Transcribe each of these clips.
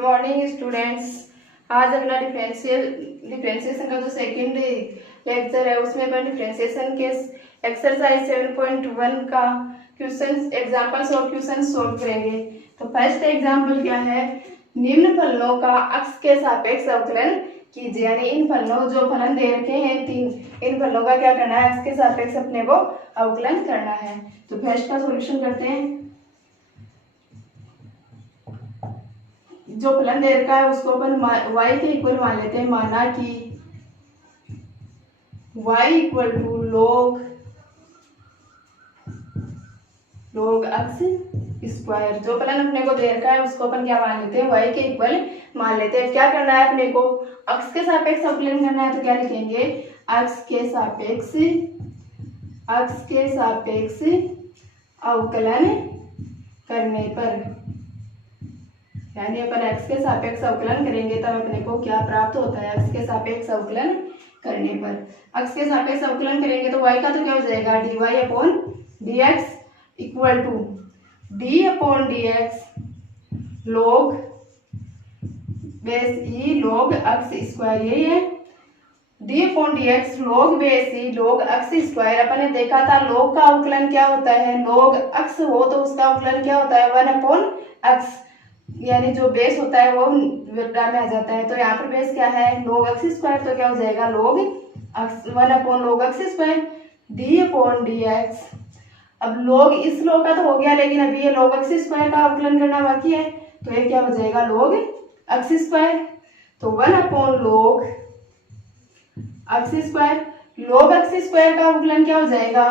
Good morning students. आज अपना differentiation का जो सेकंड लेक्चर है उसमें अपन डिफरेंशिएशन के एक्सरसाइज 7.1 का क्वेश्चन एग्जांपल्स और क्वेश्चन सॉल्व करेंगे। तो फर्स्ट एग्जांपल क्या है, निम्न फलनों का अक्ष के सापेक्ष अवकलन कीजिए। यानी इन फलनों जो फलन दे रखे हैं तीन, इन फलनों का क्या करना है, अक्ष के सापेक्ष अपने को अवकलन करना है। तो फर्स्ट का सॉल्यूशन करते हैं। जो फलन दे रखा है उसको अपन y के इक्वल मान लेते हैं। माना कि y equal to log x square. जो फलन अपने को दे रखा है उसको अपन क्या मान लेते हैं, y के इक्वल मान लेते हैं। क्या करना है अपने को, अक्ष के सापेक्ष अवकलन करना है। तो क्या लिखेंगे, अक्ष के सापेक्ष अवकलन करने पर, यानी अपन x के सापेक्ष अवकलन करेंगे तब अपने को क्या प्राप्त होता है, x के सापेक्ष अवकलन करने पर। x के सापेक्ष अवकलन करेंगे तो y का तो क्या हो जाएगा, dy upon dx equal to d upon dx log base e log x square. यही है d upon dx log base e log x square. अपन ने देखा था log का अवकलन क्या होता है, log अक्ष हो तो उसका अवकलन क्या होता है, 1 अपॉन अक्ष, यानी जो बेस होता है वो विपरीत में आ जाता है। तो यहाँ पर बेस क्या है, log अक्ष स्क्वायर। तो क्या हो जाएगा, log अक्ष 1 upon log x square d upon dx। अब log इस log का तो हो गया, लेकिन अभी ये log अक्ष स्क्वायर का अवकलन करना बाकी है। तो ये क्या हो जाएगा, log अक्ष स्क्वायर। तो 1 upon log x square. log x square का अवकलन क्या हो जाएगा,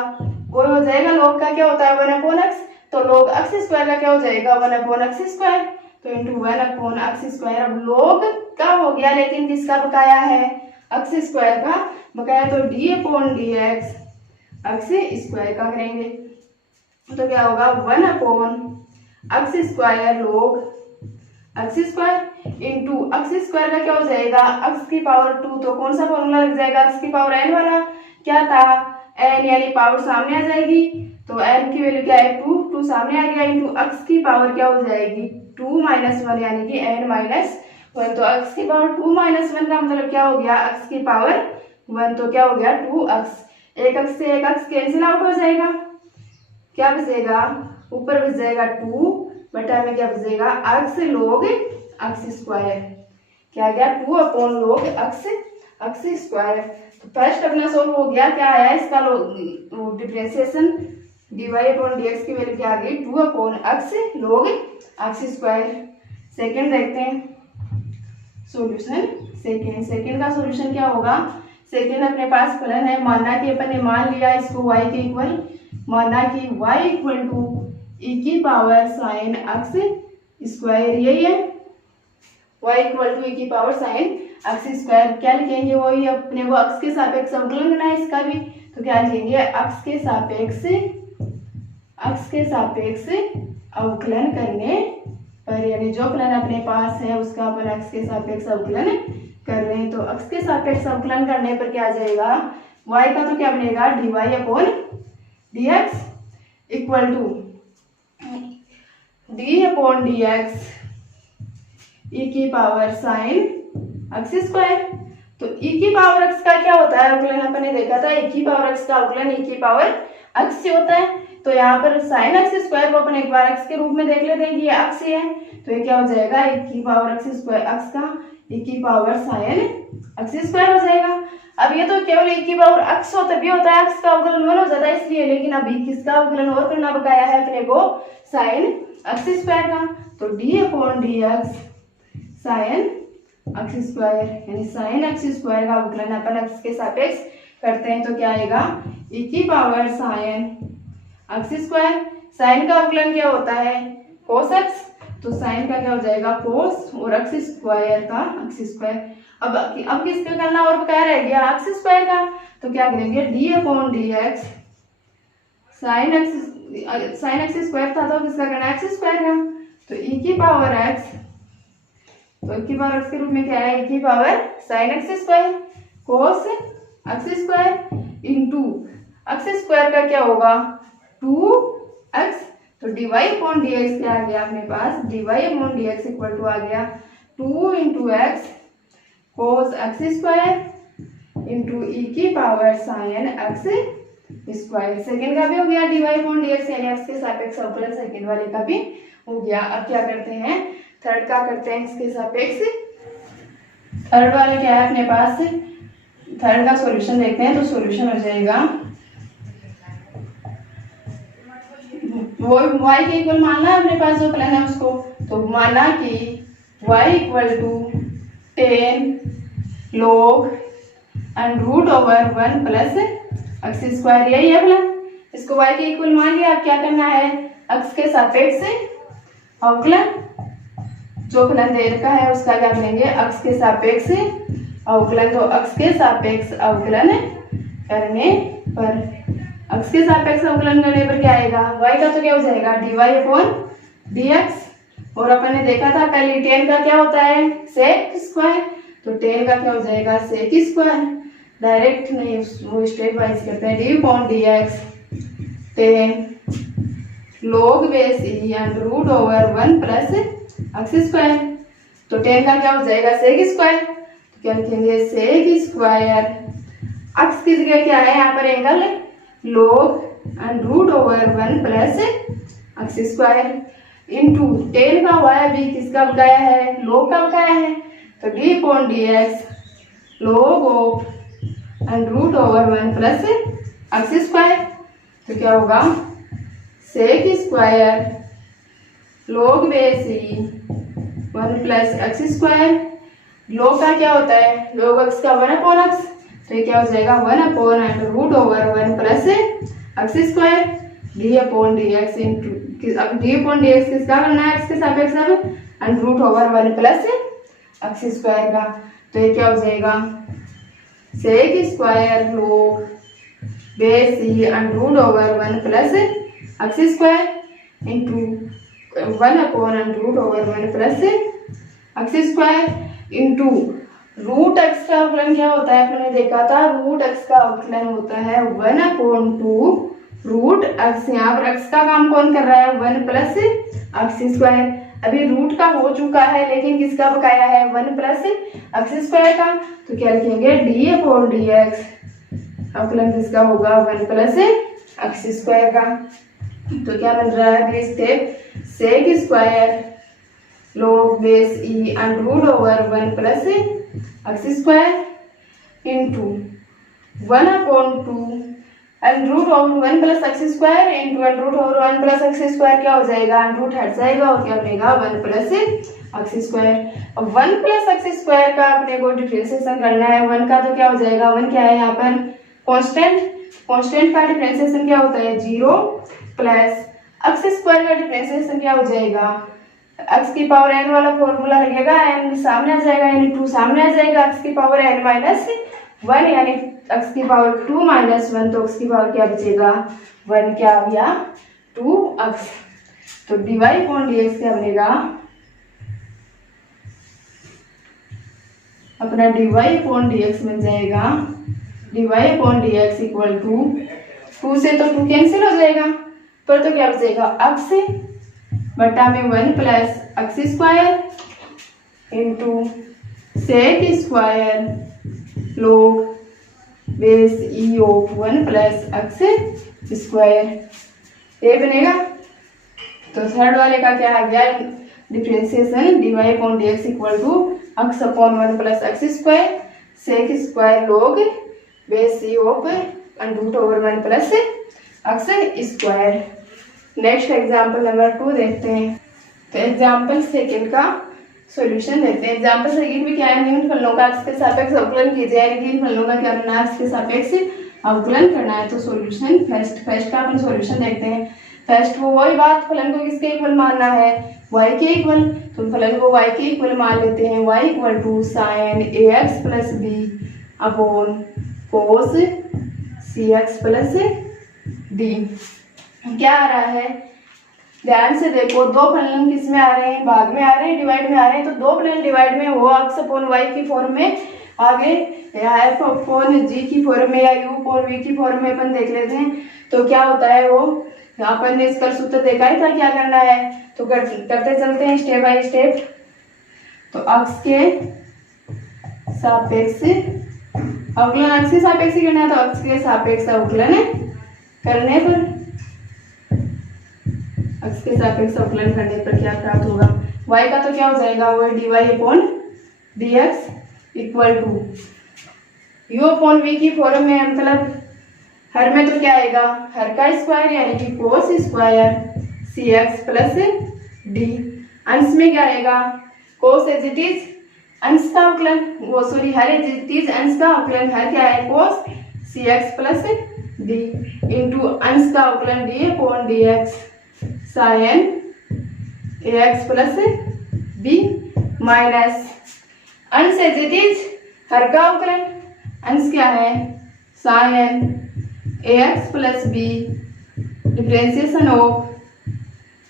वो हो जाएगा log का क्या होता है 1 अपॉन अक्ष, तो log अक्ष स्क्वायर का क्या हो जाएगा 1 अपॉन अक्ष स्क्वायर। तो इंटू 1 अपॉन अक्ष स्क्वायर। अब log का हो गया, लेकिन किसका बकाया है, अक्ष स्क्वायर का बकाया। तो d अपॉन dx अक्ष स्क्वायर का करेंगे तो क्या होगा, 1 अपॉन अक्ष square log x square into अक्ष स्क्वायर का क्या हो जाएगा, अक्ष की पावर 2। तो कौन सा फॉर्मूला लग जाएगा, अक्ष की पावर n वाला, क्या था n, यानी पावर सामने आ जाएगी। तो n की वैल्यू क्या है 2 सामने आ गया, इंटू अक्ष की पावर क्या हो जाएगी 2 माइनस 1, यानी कि n माइनस 1। तो अक्ष की पावर 2 माइनस 1 का मतलब क्या हो गया, अक्ष की पावर 1। तो क्या हो गया 2 अक्ष, एक अक्ष से एक अक्ष कैंसिल आउट हो जाएगा, क्या बचेगा, ऊपर बच जाएगा 2 बटा में क्या बचेगा, अक्ष log अक्ष स्क्वायर। क्या गया 2 अपॉन log अक्ष स्क्वायर। तो फर्स्ट अपना सोल्व हो गया। क्या आया इसका डिफरेंशिएशन, dy अपॉन dx की वैल्यू क्या आ गई 2 अपॉन अक्ष log अक्ष स्क्वायर। सेकंड देखते हैं सॉल्यूशन। सेकंड का सॉल्यूशन क्या होगा, सेकंड अपने पास फलन है। माना कि अपन ने मान लिया इसको y के इक्वल, माना कि y इक्वल टू e की पावर साइन अक्ष स्क्वायर। यही है y इक्वल टू e की पावर साइन अक्ष स्क्वायर। क्या लिखेंगे, वही अपने को अक्ष के सापेक्ष अवकलन करना है इसका भी। तो क्या लिखेंगे, अक्ष के सापेक्ष अवकलन करने पर, यानी जो फलन अपने पास है उसका अपन अक्ष के सापेक्ष अवकलन कर रहे हैं। तो अक्ष के सापेक्ष अवकलन करने पर क्या आ जाएगा, y का तो क्या बनेगा dy upon dx equal to d upon dx e की पावर साइन अक्ष स्क्वायर। तो e की पावर अक्ष का क्या होता है अवकलन, अपन ने देखा था e की पावर अक्ष का अवकलन e की पावर अक्ष से होता है। तो यहाँ पर साइन अक्ष स्क्वायर को अपन एक बार अक्ष के रूप में देख लेते हैं कि ये अक्ष है। तो ये क्या हो जाएगा, e की पावर अक्ष स्क्वायर, अक्ष का e की पावर साइन अक्ष स्क्वायर हो जाएगा। अब ये तो केवल e की पावर अक्ष हो तभी होता है, अक्ष का अवकलन 1 हो जाता है इसलिए, लेकिन अभी किसका अवकलन और करना बकाया है अपने को, साइन अक्ष स्क्वायर का। तो d upon dx sign x square, यानी साइन अक्ष स्क्वायर का अवकलन अपन अक्ष के सापेक्ष करते हैं। तो क्या आएगा, e की power sine x square. Sine का अवकलन क्या होता है, कोस अक्ष। तो साइन का क्या हो जाएगा कोस, और अक्ष स्क्वायर का अक्ष स्क्वायर। अब किसका करना और बकाया रह गया, अक्ष स्क्वायर का। तो क्या करेंगे, d upon dx sign x square था तो किसका करना है, अक्ष स्क्वायर का। तो e की पावर x, तो e की पावर x के रूप में क्या है, e की पावर साइन अक्ष स्क्वायर कोस अक्ष स्क्वायर इंटू अक्ष स्क्वायर का क्या होगा 2x। तो dy अपॉन dx क्या आ गया अपने पास, dy upon dx equal to आ गया 2 into X cos x square into E की power sine x square. Second का भी हो गया dy अपॉन dx यानी एक्स के सापेक्ष अवकलन सेकेंड वाले का भी हो गया। अब क्या करते हैं, थर्ड का करते हैं इसके सापेक्ष। थर्ड वाले क्या है अपने पास, थर्ड का सॉल्यूशन देखते हैं तो सॉल्यूशन हो जाएगा वो y के इक्वल मानना है अपने पास जो फलन है उसको, तो माना कि y equal to 10 log under root over 1 plus x square, यही है फलन। इसको y के इक्वल मान लिया। अब क्या करना है, x के सापेक्ष अवकलन, जो फलन दे रखा है उसका क्या करेंगे, x के सापेक्ष अवकलन। तो x के सापेक्ष अवकलन करने पर, x के सापेक्ष अवकलन करने पर क्या आएगा, y का तो क्या हो जाएगा dy अपॉन dx। और अपन ने देखा था कल tan का क्या होता है sec स्क्वायर, तो tan का क्या हो जाएगा sec स्क्वायर। डायरेक्ट नहीं, वो स्टेप वाइज करते हैं। D upon dx tan log base e under root over 1 plus x square. तो tan का क्या हो जाएगा sec स्क्वायर, तो क्या लिखेंगे sec स्क्वायर। एक्स की जगह क्या है यहाँ पर angle log under root over 1 plus x square into tan का y अभी किसका बताया है, log का बताया है, तो d upon dx log of under root over 1 plus x square. तो क्या होगा sec square log base e 1 plus x square. log का क्या होता है, log x का 1 अपॉन x, तो ये क्या हो जाएगा 1 upon under root over 1 plus x square. D upon dx into, अब डी अपॉन dx किसका करना है, x के सापेक्ष अब under root over 1 plus x square का। तो ये क्या हो जाएगा sec square log base e under root over 1 plus x square into 1 upon under root over 1 plus x square into root x का अवकलन क्या होता है, आपने देखा था रूट एक्स का अवकलन होता है 1 अपॉन 2 रूट एक्स। यहाँ पर एक्स का काम कौन कर रहा है 1 प्लस एक्स स्क्वायर। अभी रूट का हो चुका है लेकिन किसका बकाया है 1 प्लस एक्स स्क्वायर का, तो क्या लिखेंगे डी अपॉन डी एक्स अवकलन किसका होगा 1 प्लस एक्स स्क्वायर का। तो क्या बन रहा है अगली step, sec square log base e under root over 1 plus x square into 1 upon 2 under root over 1 plus x square into under root over 1 plus x square. क्या हो जाएगा अंडर रूट हट जाएगा और क्या बनेगा 1 प्लस एक्स स्क्वायर। अब 1 plus x square का अपने को डिफरेंशिएशन करना है। 1 का तो क्या हो जाएगा, 1 क्या है यहाँ पर कांस्टेंट, कांस्टेंट का डिफरेंशिएशन क्या होता है 0 प्लस एक्स स्क्वायर का डिफरेंशिएशन क्या हो जाएगा, एक्स की पावर n वाला फॉर्मूला लगेगा, n सामने आ जाएगा यानी 2 सामने आ जाएगा, एक्स की पावर n माइनस 1 यानी एक्स की पावर 2 माइनस 1, तो एक्स की पावर क्या बचेगा 1 क्या हो गया 2x। तो dy अपॉन dx क्या बनेगा, अपना dy अपॉन dx बन जाएगा dy upon dx equal to 2 से तो 2 कैंसिल हो जाएगा, पर तो क्या बचेगा x बटा में 1 plus x square into sec square log base e of 1 plus x square, ये बनेगा। तो थर्ड वाले का क्या आ गया differentiation dy upon dx equal to x upon 1 plus x square sec square log base e of under root over 1 plus x square. Next example number 2 देखते हैं। तो एग्जाम्पल सेकेंड का सॉल्यूशन देखते हैं। एग्जाम्पल सेकेंड में क्या है, निम्न फलनों का एक्स के सापेक्ष अवकलन कीजिए, यानी इन फलनों का क्या करना है एक्स के सापेक्ष अवकलन करना है। तो सॉल्यूशन फर्स्ट का अपन सॉल्यूशन देखते हैं। फर्स्ट वो वही बात, फलन को किसके इक्वल मानना है y के इक्वल, तो फलन को y के इक्वल मान लेते हैं। y equal to sine ax plus b upon cos cx plus d। क्या आ रहा है, ध्यान से देखो, दो फलन किस में आ रहे हैं, भाग में आ रहे हैं, डिवाइड में आ रहे हैं। तो दो फलन डिवाइड में हो एक्स अपॉन वाई की फॉर्म में, आगे एफ अपॉन जी की फॉर्म में या यू अपॉन वी की फॉर्म में अपन देख लेते हैं। तो क्या होता है वो, अपन ने इसका सूत्र देखा ही था क्या करना है, तो करते चलते हैं स्टेप बाय स्टेप। तो अक्ष के सापेक्ष अवकलन, अक्ष के सापेक्ष करना है तो अक्ष के सापेक्ष अवकलन करने पर, अक्ष के सापेक्ष अवकलन करने पर क्या प्राप्त होगा, y का तो क्या हो जाएगा, वो dy upon dx equal to u upon v की फॉर्म में, मतलब हर में तो क्या आएगा, हर का स्क्वायर यानी कि कोस स्क्वायर cx प्लस डी, अंश में क्या आएगा, कोस एज इट इज अंश का अवकलन, वो सॉरी हर एज इट इज अंश का अवकलन, हर क्या है cos cx plus d into अंश का अवकलन d upon dx sine ax plus b minus अंश एज इट इज हर का अवकलन, अंश क्या है sine ax plus b differentiation of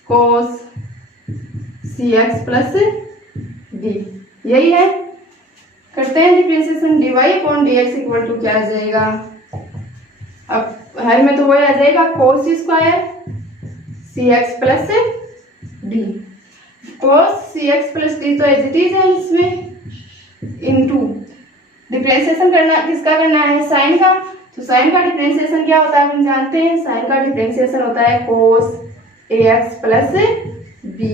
cos cx plus d, यही है। करते हैं differentiation, dy upon dx equal to क्या आ जाएगा, अब हर में तो वही आ जाएगा cos square cx plus D, cos cx plus D तो एज इट इज है इसमें, इनटू डिफरेंशिएशन करना किसका करना है, साइन का, तो साइन का डिफरेंशिएशन क्या होता है हम जानते हैं, साइन का डिफरेंशिएशन होता है कोस ax प्लस b।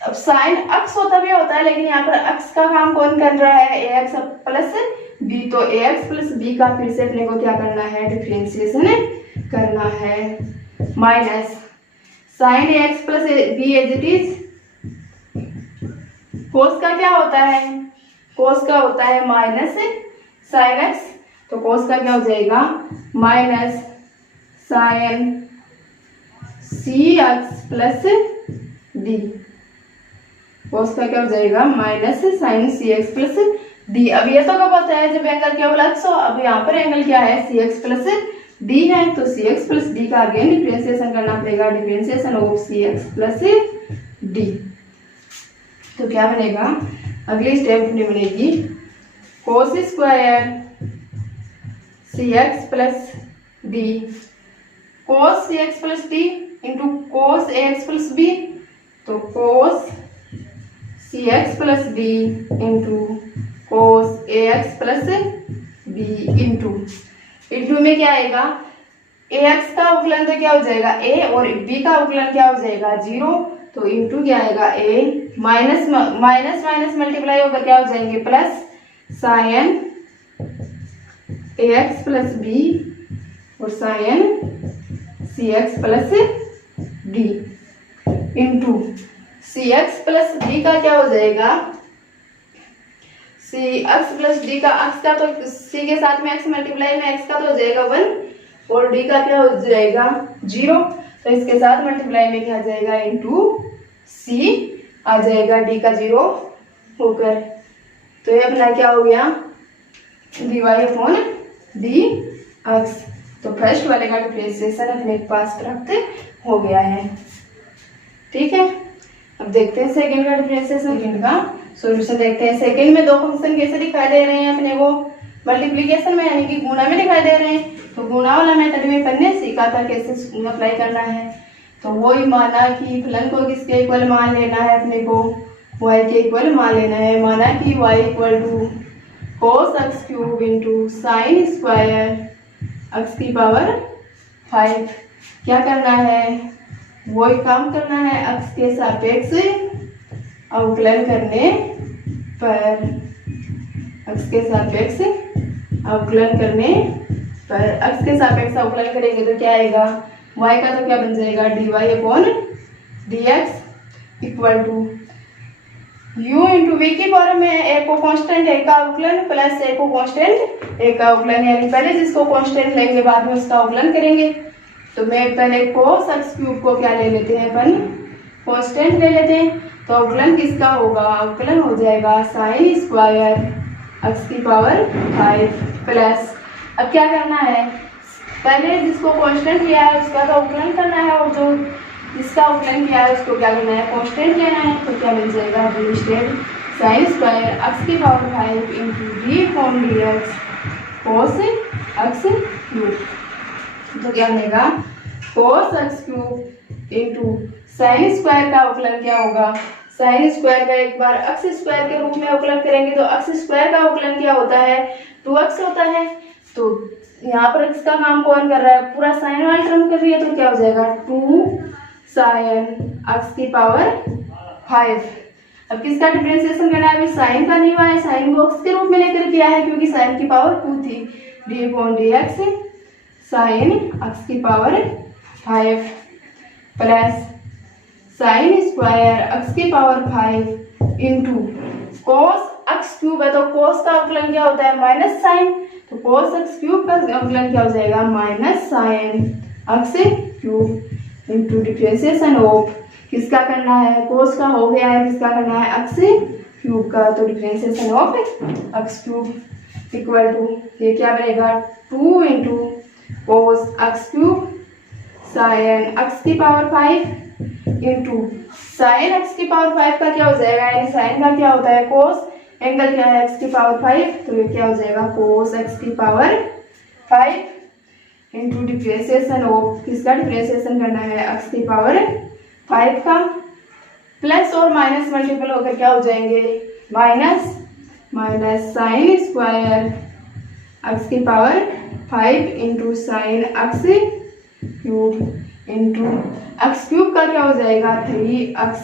अब साइन अक्स होता भी होता है, लेकिन यहाँ पर अक्स का काम कौन कर रहा है, ax प्लस b, तो ax प्लस b का फिर से अपने को क्या करना है, डिफरेंशिएशन करना है, minus sine ax plus b as it is, cos का क्या होता है, कोस का होता है माइनस साइन x, तो कोस का क्या हो जाएगा minus sine cx plus d, cos का क्या हो जाएगा minus sine cx plus d। अब ये तो कब होता है जब एंगल केवल अक्ष हो, अब यहाँ पर एंगल क्या है cx प्लस d है, तो cx प्लस d का अगेन डिफरेंशिएशन करना पड़ेगा, differentiation of cx plus d, तो क्या बनेगा, अगली स्टेप अपनी बनेगी कोस स्क्वायर cx प्लस d, कोस cx plus d into cos ax plus b, तो कोस cx plus d into cos ax plus b into में क्या आएगा, ax का अवकलन तो क्या हो जाएगा a और b का अवकलन क्या हो जाएगा 0, तो इंटू क्या आएगा a minus minus minus multiply होकर क्या हो जाएंगे plus sine ax plus b और sine cx plus d into cx plus d का क्या हो जाएगा, cx प्लस d का, x का तो c के साथ में x मल्टीप्लाई में x का तो हो जाएगा 1 और d का क्या हो जाएगा 0, तो इसके साथ मल्टीप्लाई में क्या आ जाएगा इंटू c आ जाएगा d का 0 होकर, तो ये अपना क्या हो गया dy अपॉन dx, तो फर्स्ट वाले का डिफरेंशिएशन अपने पास प्राप्त हो गया है। ठीक है, अब देखते हैं सेकंड का डिफरेंशिएशन, सेकंड का सॉल्यूशन देखते हैं। सेकंड में दो फंक्शन कैसे दिखाई दे रहे हैं अपने को, मल्टीप्लिकेशन में यानी कि गुणा में दिखाई दे रहे हैं, तो गुणा वाला मेथड में अपन ने सीखा था कैसे अप्लाई करना है, तो वही माना कि फलन को किसके इक्वल मान लेना है, अपने को y के इक्वल मान लेना है, माना कि y equal to cos x cube into sine square x की पावर 5, क्या करना है वही काम करना है, x के सापेक्ष अवकलन करने पर, x के सापेक्ष अवकलन करने पर, x के सापेक्ष अवकलन करेंगे तो क्या आएगा, y का तो क्या बन जाएगा dy upon dx equal to u into v की फॉर्म में a को कांस्टेंट a का अवकलन प्लस a को कांस्टेंट a का अवकलन, यानी पहले जिसको कांस्टेंट लेंगे बाद में उसका अवकलन करेंगे, तो मैं पहले cos x क्यूब को क्या ले लेते हैं अपन कांस्टेंट ले लेते हैं, तो अवकलन किसका होगा, अवकलन हो जाएगा साइन स्क्वायर x की पावर 5 प्लस, अब क्या करना है पहले जिसको कांस्टेंट लिया है उसका तो अवकलन करना है, और जो जिसका अवकलन किया है उसको क्या करना है कांस्टेंट लेना है, तो क्या मिल जाएगा इंस्टेड साइन स्क्वायर x की power 5 into d upon dx cos x cube, तो क्या बनेगा cos x cube into sine square का अवकलन क्या होगा साइन स्क्वायर का एक बार अक्स स्क्वायर के रूप में अवकलन करेंगे तो अक्स स्क्वायर का अवकलन क्या होता है, 2x होता है। तो यहाँ पर इसका काम कौन कर रहा है, पूरा साइन वाला टर्म कर रही है, तो क्या हो जाएगा 2 साइन x की पावर 5। अब किसका डिफरेंशिएशन करना है, अभी साइन का नहीं हुआ है, साइन बॉक्स के रूप में लेकर किया है क्योंकि साइन की पावर 2 थी। d/dx साइन x की power 5 plus sign square x की power 5 into cos x cube है, तो कोस का अवकलन क्या होता है, माइनस साइन, तो कोस x क्यूब का अवकलन क्या हो जाएगा, minus sine x cube into differentiation of किसका करना है, कोस का हो गया है, किसका करना है, x क्यूब का, तो differentiation of x cube equal to ये क्या बनेगा 2 into cos x cube sine x की पावर 5 इंटू साइन x की पावर 5 का क्या हो जाएगा, यानी साइन का क्या होता है कोस, एंगल क्या है x की पावर 5, तो ये क्या हो जाएगा कोस x की पावर 5 इंटू डिफरेंशिएशन ऑफ किसका डिफरेंशिएशन करना है, x की पावर 5 का, प्लस और माइनस मल्टीपल होकर क्या हो जाएंगे, माइनस साइन स्क्वायर x की power 5 into sine x cube into x cube का क्या हो जाएगा 3x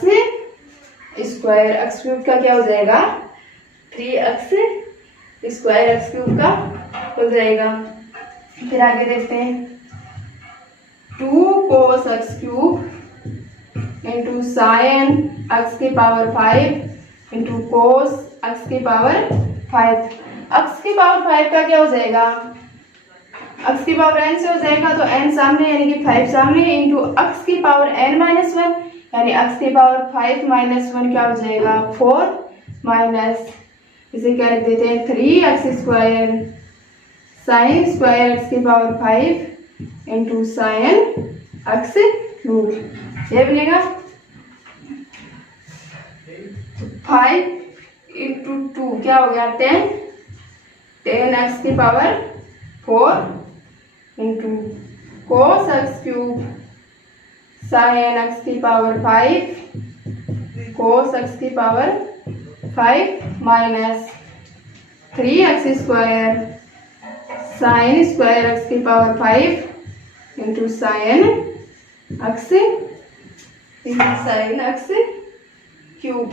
स्क्वायर, x क्यूब का क्या हो जाएगा 3x स्क्वायर, x क्यूब का हो जाएगा। फिर आगे देखते हैं 2 कोस x cube into sine x की पावर 5 इंटू कोस x की पावर 5। x की पावर 5 का क्या हो जाएगा, x की पावर n से हो जाएगा, तो n सामने यानी कि 5 सामने इंटू x की पावर n-1 यानी x की पावर 5 माइनस 1 क्या हो जाएगा 4 माइनस इसे क्या लिख देते हैं 3x square sine square x की power 5 into sine x cube, ये बनेगा 5 इंटू 2 क्या हो गया 10x की power 4 into cos x cube sine x की पावर 5 कोस x की power 5 minus 3x square sine square x की power 5 into sine x cube,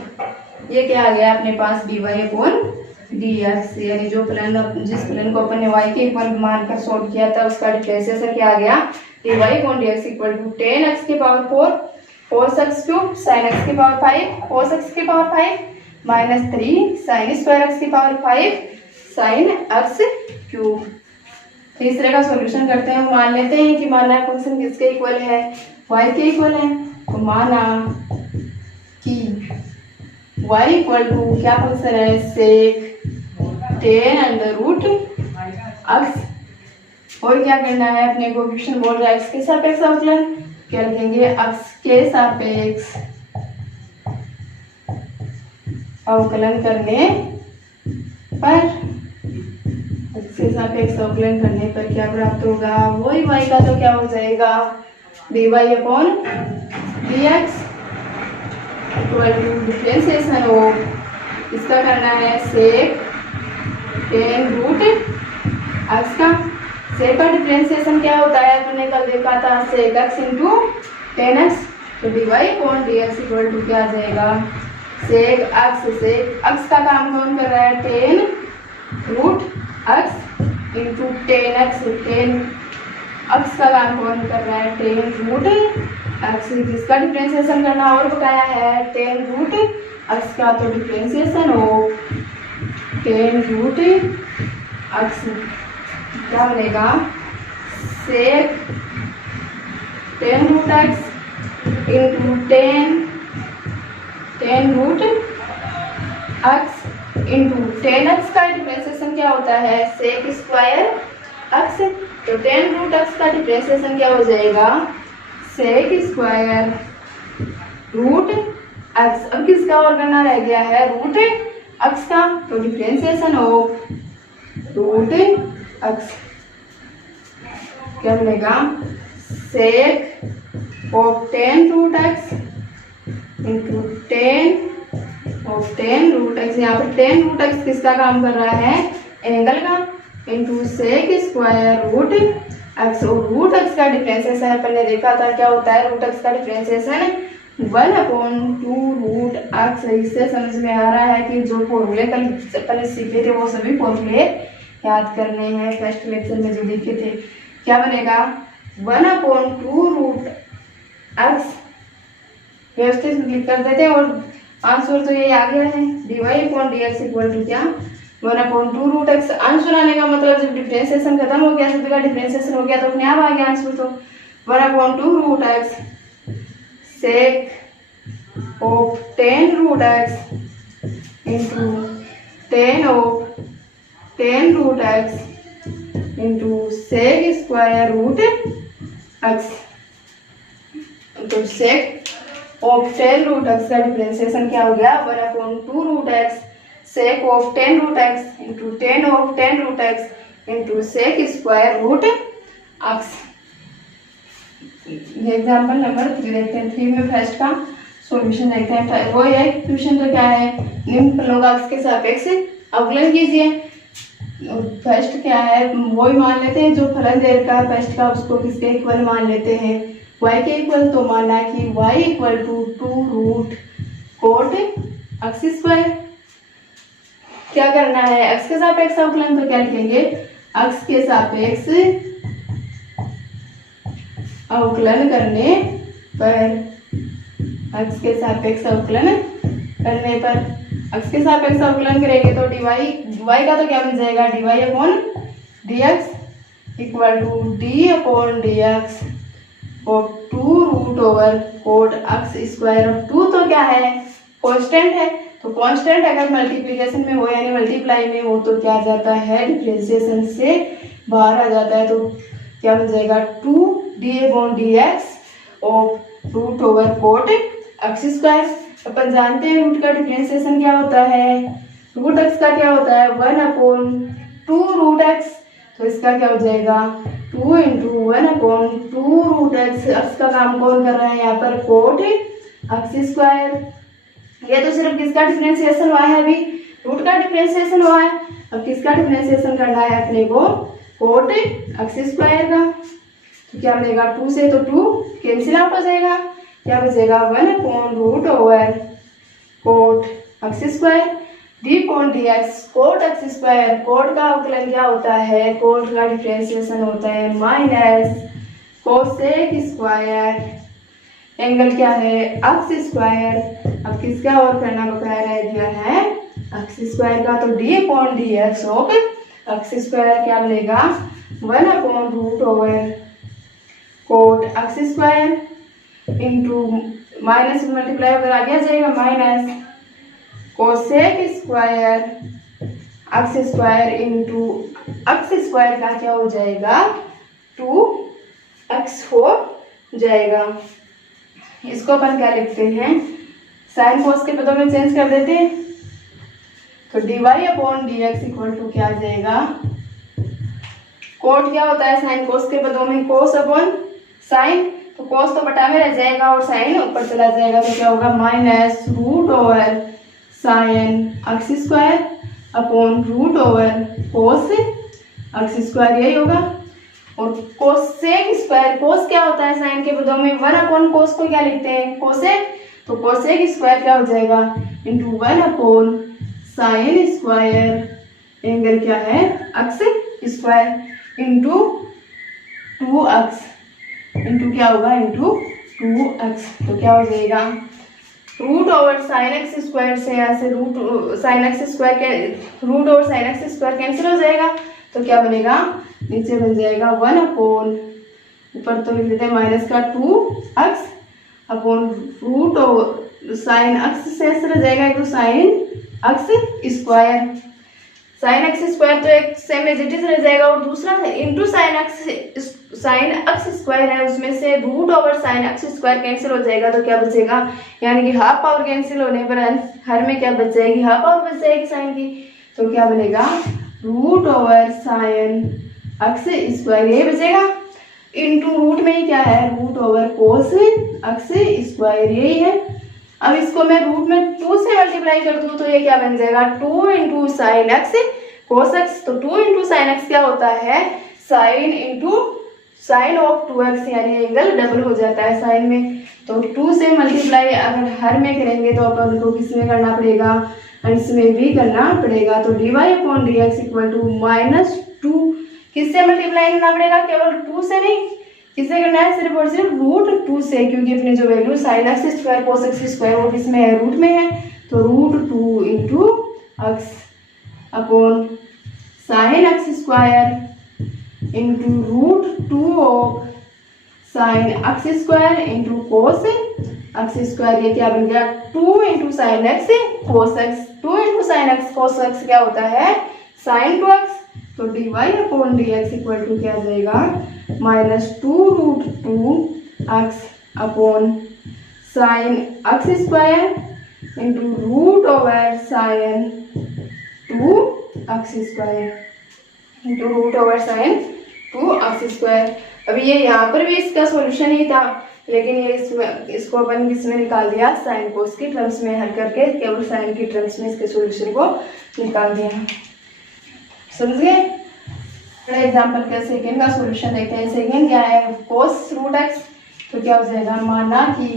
ये क्या आ गया अपने पास dy/dx, यानी जो जिस प्लेन को अपन ने y के इक्वल मानकर सॉल्व किया था उसका डिफरेंशिएशन क्या आ गया dy/dx इक्वल टू 10x की power 4 cos x cube sin x की पावर 5 cos x की power 5 minus 3 sin square x की पावर 5 sin x क्यूब। तीसरे का सॉल्यूशन करते हैं, मान लेते हैं कि माना फंक्शन किसके इक्वल है, y के इक्वल है, तो माना कि y इक्वल टू क्या फंक्शन है sec 10 अंडर रूट x, और क्या करना है अपने को क्वेश्चन बोल रहा है x के सापेक्ष अवकलन, क्या लिखेंगे x के सापेक्ष अवकलन करने पर, x के सापेक्ष अवकलन करने पर क्या प्राप्त होगा, वही y का तो क्या हो जाएगा dy/dx equal to differentiation of इसका करना है sec 10 रूट x का, sec का डिफरेंशिएशन क्या होता है अपने कल देखा था sec x इंटू 10x, तो dy/dx इक्वल टू क्या आ जाएगा sec x का काम कौन कर रहा है 10 root x into 10x, 10x का काम कौन कर रहा है 10 रूट x, किसका डिफरेंशिएशन करना और बताया है 10 रूट x का, तो डिफरेंशिएशन हो 10 रूट x क्या बनेगा sec 10 root x into 10 root x into 10x का डिफरेंशिएशन क्या होता है sec स्क्वायर x, तो 10 रूट x का डिफरेंशिएशन क्या हो जाएगा sec स्क्वायर रूट x। अब किसका और करना रह गया है रूट x का, तो डिफरेंशिएशन ऑफ रूट x क्या बनेगा sec of 10 root x into 10 of ten root x, यहाँ पर टेन रूट एक्स किसका काम कर रहा है, एंगल का, into sec square root x. और रूट एक्स का डिफरेंशिएशन अपन ने देखा था क्या होता है, रूट एक्स का डिफरेंशिएशन 1/2 रूट एक्स। इससे समझ में आ रहा है कि जो फॉर्मूले कल अपन सीखे थे वो सभी फॉर्मूले याद करने हैं, फर्स्ट लेक्चर में जो देखे थे। क्या बनेगा 1/2 रूट एक्स, व्यवस्थित लिख कर देते हैं और आंसर तो ये आ गया है, dy/dx इक्वल टू क्या 1/2 रूट एक्स। आंसर आने का मतलब जब डिफरेंशिएशन खत्म हो गया, सभी का डिफरेंशिएशन हो गया तो अपने आप आ गया आंसर। तो 1/2 root x sec of 10 root x into 10 root x into sec square root x. तो सेक ऑफ 10 रूट एक्स का डिफरेंशिएशन क्या हो गया 1/2 root x sec of 10 root x into 10 of 10 root x into sec square root x. Example number 3 देखते हैं। 3 में first का solution देखते हैं। वो है क्वेश्चन तो क्या है, निम्न फलों का x के सापेक्ष अवकलन कीजिए। फर्स्ट क्या है, वो ही मान लेते हैं जो फलन दे रखा है फर्स्ट का, उसको किसके इक्वल मान लेते हैं, y के इक्वल। तो माना कि y equal to 2 root cot x square. क्या करना है, x के सापेक्ष अवकलन, तो क्या लिखेंगे x के सापेक्ष अवकलन करने पर, x के सापेक्ष अवकलन करने पर, x के सापेक्ष अवकलन करेंगे तो dy, y का तो क्या बन जाएगा dy/dx इक्वल टू d/dx और 2 root over cot x square. और 2 तो क्या है, कांस्टेंट है, तो कांस्टेंट अगर मल्टीप्लिकेशन में हो यानी मल्टीप्लाई में हो तो क्या आ जाता है, डिफरेंशिएशन से बाहर आ जाता है। तो क्या बन जाएगा 2d/dx और root over cot x square. अपन जानते हैं रूट का डिफरेंशिएशन क्या होता है, रूट एक्स का क्या होता है 1/2 रूट एक्स। तो इसका क्या हो जाएगा 2 इंटू 1/2 रूट एक्स। एक्स का काम कौन कर रहा है यहाँ पर, कोट एक्स स्क्वायर। ये तो सिर्फ किसका डिफरेंशिएशन हुआ है, अभी रूट का डिफरेंशिएशन हुआ है। अब किसका डिफरेंशिएशन करना है अपने को, कोट एक्स स्क्वायर का। तो क्या बनेगा 2 से तो 2 कैंसिल आउट हो जाएगा, क्या बचेगा 1/रूट over cot x square d/dx cot x square. Cot का अवकलन क्या होता है, कोट का डिफरेंशिएशन होता है माइनस कोसेक स्क्वायर, एंगल क्या है एक्स स्क्वायर। अब किसका और करना बकाया रह गया है, एक्स स्क्वायर का। तो d/dx ऑफ एक्स स्क्वायर क्या बनेगा 1/रूट over cot x square into minus multiply होकर आ गया जाएगा minus cosec square x square into x square का क्या हो जाएगा 2x हो जाएगा। इसको अपन क्या लिखते हैं, साइन कोस के पदों में चेंज कर देते हैं। तो dy/dx इक्वल टू क्या आ जाएगा, कोट क्या होता है साइन कोस के पदों में, कोस अपॉन साइन। तो कोस तो बटा में रह जाएगा और साइन ऊपर चला जाएगा, तो क्या होगा minus root over sine x square upon root over cos x square, यही होगा। और कोसेक स्क्वायर, कोस क्या होता है साइन के पदों में, 1/कोस को क्या लिखते हैं कोसेक। तो कोसेक स्क्वायर क्या हो जाएगा इंटू 1/साइन स्क्वायर, एंगल क्या है x square into 2x into क्या होगा इंटू 2x। तो क्या हो जाएगा root over sine x square से यहाँ से रूट साइन एक्स स्क्वायर के root over sine x square cancel हो जाएगा। तो क्या बनेगा नीचे बन जाएगा 1/, ऊपर तो लिख देते हैं माइनस का 2x upon root over sine x से रह जाएगा एक तो sine x square. Sine x square तो एक सेम एज इट इज रह जाएगा और दूसरा इंटू साइन एक्स स्क्वायर है, उसमें से root over sine x square cancel हो जाएगा। तो क्या बचेगा, यानी कि हाफ पावर कैंसिल होने पर हर में क्या बच जाएगी, हाफ पावर बच जाएगी साइन की। तो क्या बनेगा root over sine x square, ये बचेगा इंटू रूट में ही क्या है root over cos x square, यही है। अब इसको मैं रूट में 2 से मल्टीप्लाई कर दूँ तो ये क्या बन जाएगा 2 into sine x cos x. तो 2 इंटू साइन एक्स क्या होता है sine into sine of 2x, यानी एंगल डबल हो जाता है साइन में। तो 2 से मल्टीप्लाई अगर हर में करेंगे तो अपन को किस में करना पड़ेगा अंश में भी करना पड़ेगा। तो dy upon D x equal to -2 किससे मल्टीप्लाई करना पड़ेगा केवल 2 से नहीं, किससे करना है सिर्फ और सिर्फ रूट 2 से, क्योंकि अपनी जो value sine x square cos x square वो किसमें है रूट में है। तो root 2 into x upon sine x square into root 2 of sine x square into cos x square. ये क्या बन गया 2 into sine x cos x. 2 into sine x cos x क्या होता है साइन 2x। तो dy upon D x equal to क्या आ जाएगा -2 root 2x upon sine x square into root over sine 2x square into root over sine 2x square. अभी ये यहाँ पर भी इसका सॉल्यूशन ही था, लेकिन ये इसको अपन किसमें निकाल दिया साइन कोस की टर्म्स में हल करके केवल साइन की टर्म्स में इसके सॉल्यूशन को निकाल दिया। समझ गए। बड़े एग्जांपल का सेकंड का सॉल्यूशन देखते हैं। सेकंड क्या है कोस रूट एक्स। तो क्या हो जाएगा माना कि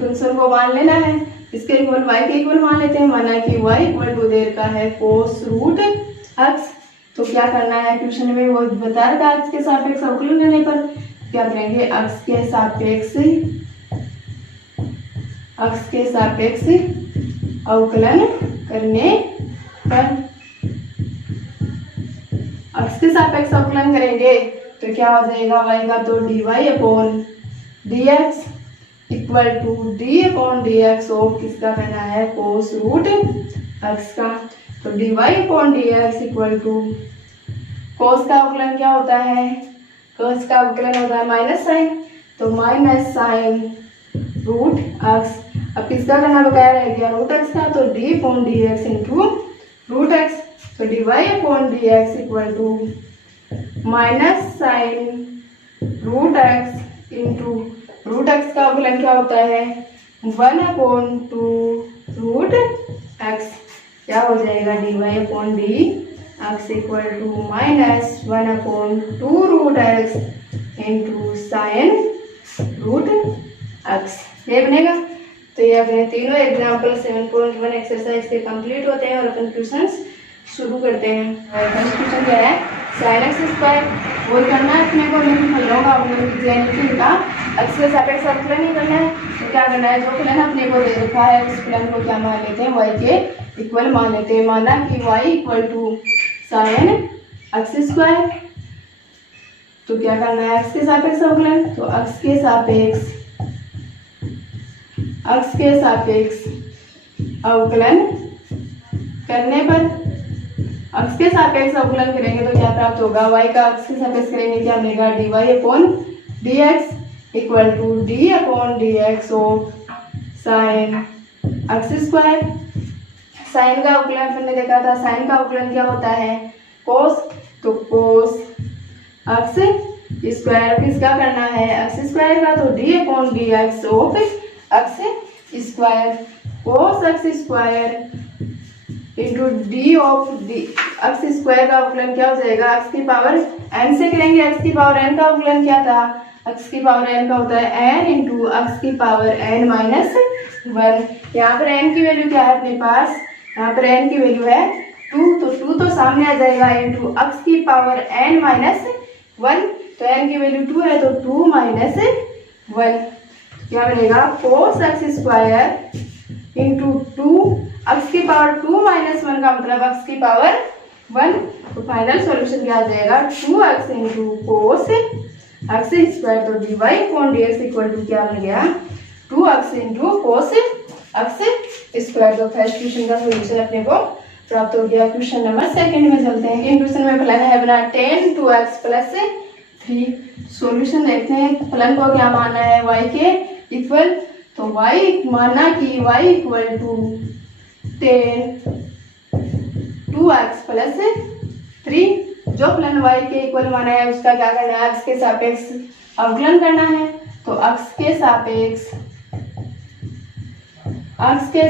फंक्शन को मान लेना है, इसके इक्वल y के इक्वल मान लेते हैं। माना कि y इक्वल टू देर का है कोस रूट एक्स। तो क्या करना है क्वेश्चन में वो बता रहा था एक्स के सापेक्ष अवकलन करने पर क्या करेंगे एक्स के सापेक्ष अवकलन करने पर एक्स के सापेक्ष अवकलन करेंगे तो क्या हो जाएगा y का। तो dy upon D x equal to D upon D x of किसका करना है कोस रूट एक्स का। तो dy upon D x equal to cos का अवकलन क्या होता है कोस का अवकलन होता है माइनस साइन। तो माइनस साइन रूट एक्स। अब किसका करना बकाया रह गया रूट एक्स का। तो d upon D x into root x. तो dy upon D x equal to minus sine root x into root x का अवकलन क्या होता है 1 अपॉन 2 रूट एक्स। क्या हो जाएगा dy upon D x equal to -1 upon 2 root x into sine root x. ये बनेगा। तो ये अपने तीनों एग्जाम्पल 7.1 एक्सरसाइज के कंप्लीट होते हैं और अपन क्वेश्चंस शुरू करते हैं। फर्स्ट क्वेश्चन क्या है साइन एक्स स्क्वायर। वो करना है अपने को लेकिन फलों का अवकलन का एक्स के सापेक्ष अवकलन ही करना है। तो क्या करना है जो फलन अपने को दे रखा है उस फलन को क्या मान लेते हैं y के इक्वल मान लेते हैं। माना कि y equal to sine x square. तो क्या करना है एक्स के सापेक्ष अवकलन। तो एक्स के सापेक्ष अवकलन करने पर एक्स के सापेक्ष अवकलन करेंगे तो क्या प्राप्त होगा y का एक्स के सापेक्ष करेंगे क्या बनेगा dy upon D x equal to D upon D x of sine x square. Sine का अवकलन हमने देखा था साइन का अवकलन क्या होता है कोस। तो कोस एक्स स्क्वायर किसका करना है एक्स स्क्वायर का। तो d upon D x of x square. Cos x square into D of D x square का अवकलन क्या हो जाएगा एक्स की पावर एन से करेंगे। एक्स की पावर एन का अवकलन क्या था एक्स की पावर एन का होता है एन इंटू एक्स की पावर एन -1। यहाँ पर एन की वैल्यू क्या है अपने पास यहाँ पर एन की वैल्यू है 2। तो 2 तो सामने आ जाएगा इंटू एक्स की पावर एन -1। तो एन की वैल्यू 2 है तो 2 -1 क्या बनेगा cos x square into 2 x की पावर 2 -1 का मतलब एक्स की पावर 1। तो फाइनल सॉल्यूशन क्या आ जाएगा 2x into cos x square. तो dy upon D x equal to क्या बन गया 2x into cos x square. तो फर्स्ट क्वेश्चन का सॉल्यूशन अपने को प्राप्त हो गया। क्वेश्चन नंबर सेकंड में चलते हैं। इन क्वेश्चन में फलन है बना 10 2x + 3। सॉल्यूशन देखते हैं। फलन को क्या मानना है y के इक्वल। तो y माना कि y इक्वल टू 10 2x + 3। जो फलन y के इक्वल माना है उसका क्या करना है एक्स के सापेक्ष अवकलन करना है। तो अक्ष के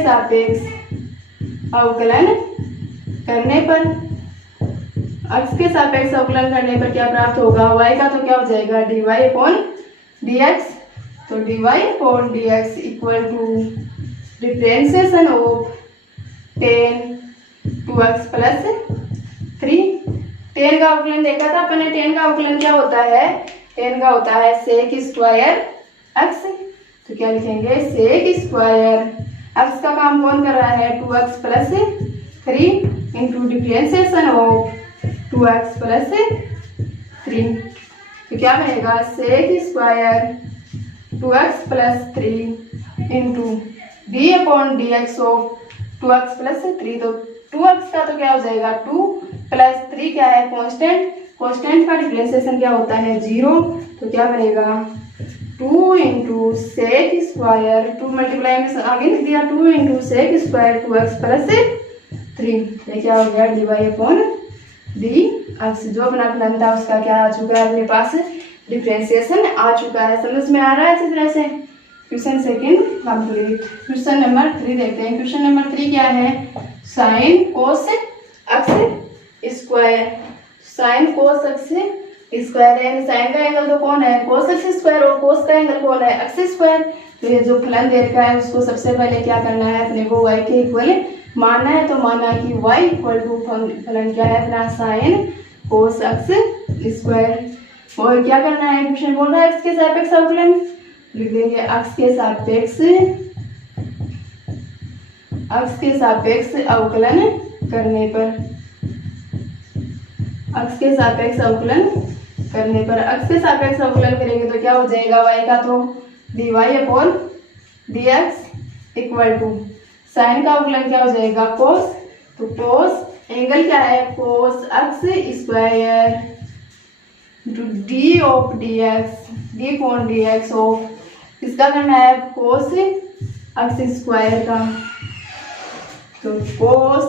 सापेक्ष अवकलन करने पर, अक्ष के सापेक्ष अवकलन करने पर क्या प्राप्त होगा, y का तो क्या हो जाएगा dy अपॉन dx, तो dy upon dx equal to differentiation of 10 2x plus 3। 10 का अवकलन देखा था अपन ने, 10 का अवकलन क्या होता है, 10 का होता है सेक स्क्वायर x, तो क्या लिखेंगे सेक स्क्वायर x का काम कौन कर रहा है 2x plus 3 into differentiation of 2x plus 3, तो क्या बनेगा sec square 2x plus 3 into d upon D x of 2x plus 3, तो 2x का तो क्या हो जाएगा 2 प्लस 3 क्या है कांस्टेंट, कांस्टेंट का डिफरेंशिएशन क्या होता है 0, तो क्या बनेगा 2 इंटू सेक स्क्वायर 2 मल्टीप्लाई में आगे लिख दिया 2 into sec square 2x plus 3, ये क्या हो गया d y upon D x. जो अपना फलन था उसका क्या आ चुका है अपने पास डिफरेंशिएशन आ चुका है। समझ में आ रहा है अच्छी तरह से। Question second complete. Question number 3 देखते हैं। क्वेश्चन नंबर 3 क्या है, sine cos x square, sine cos x square है, साइन का एंगल तो कौन है कोस एक्स स्क्वायर और कोस का एंगल कौन है एक्स स्क्वायर। तो ये जो फलन दे रखा है उसको सबसे पहले क्या करना है अपने को y के इक्वल मानना है, तो माना कि y इक्वल टू फलन क्या है अपना साइन कोस एक्स स्क्वायर, और क्या करना है क्वेश्चन बोल रहा है एक्स के सापेक्ष अवकलन लिख देंगे, एक्स के सापेक्ष अवकलन करने पर, एक्स के सापेक्ष अवकलन करने पर, एक्स के सापेक्ष अवकलन करेंगे तो क्या हो जाएगा y का तो dy upon dx equal to sine का अवकलन क्या हो जाएगा कोस, तो कोस एंगल क्या है cos x square to d of dx, d upon dx of इसका करना है कोस एक्स स्क्वायर का, तो कोस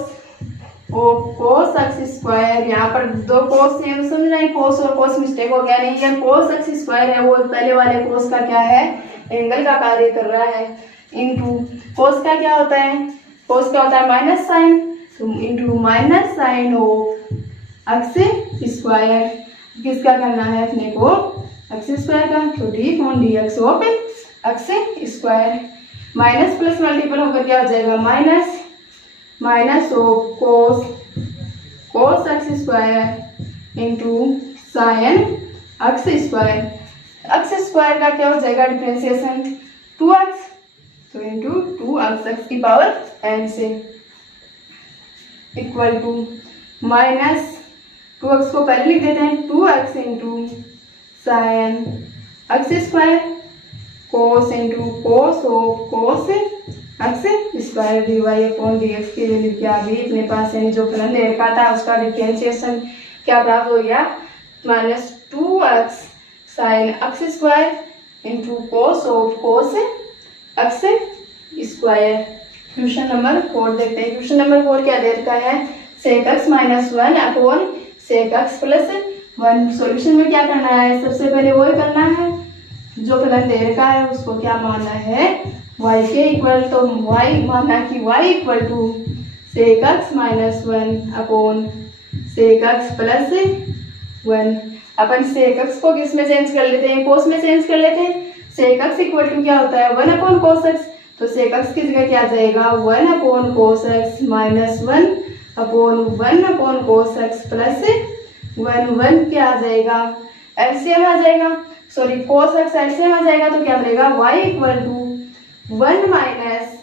एक्स स्क्वायर, यहाँ पर दो कोस है तो समझ रहे हैं कोस और कोस मिस्टेक हो गया, नहीं है कोस एक्स स्क्वायर है वो पहले वाले कोस का क्या है एंगल का कार्य कर रहा है, इनटू कोस का क्या होता है, कोस का होता है माइनस साइन, तो into minus sine of x square, किसका करना है अपने को एक्स स्क्वायर का, तो d upon D x of x square, minus plus multiple होकर क्या हो जाएगा minus of cos x square into sine x square, x square का क्या हो जाएगा डिफरेंशिएशन 2x, तो इंटू 2x एक्स की पावर n से इक्वल टू माइनस 2x को पहले लिख देते हैं 2x into sine x square cos into cos of cos x square d y upon D x के लिए लिख के अभी अपने पास यानी जो फलन दे रखा था उसका डिफरेंशिएशन क्या प्राप्त हो गया minus 2x sine x square into cos of cos x square. Question number 4 देखते हैं। क्वेश्चन नंबर 4 क्या दे रखा है, sec x minus 1 upon sec x plus 1। Solution में क्या करना है, सबसे पहले वही करना है जो फलन दे रखा है उसको क्या मानना है y के इक्वल, तो y माना कि y equal to sec x minus 1 upon sec x plus 1। अपन सेक एक्स को किस में चेंज कर लेते हैं, कोस में चेंज कर लेते हैं। सेक एक्स इक्वल टू क्या होता है 1 अपॉन कोस एक्स, तो सेक एक्स की जगह क्या आ जाएगा 1 upon cos x minus 1 upon cos x plus 1 क्या आ जाएगा एलसीएम आ जाएगा, सॉरी कोस एक्स एलसीएम आ जाएगा, तो क्या बनेगा y equal to 1 minus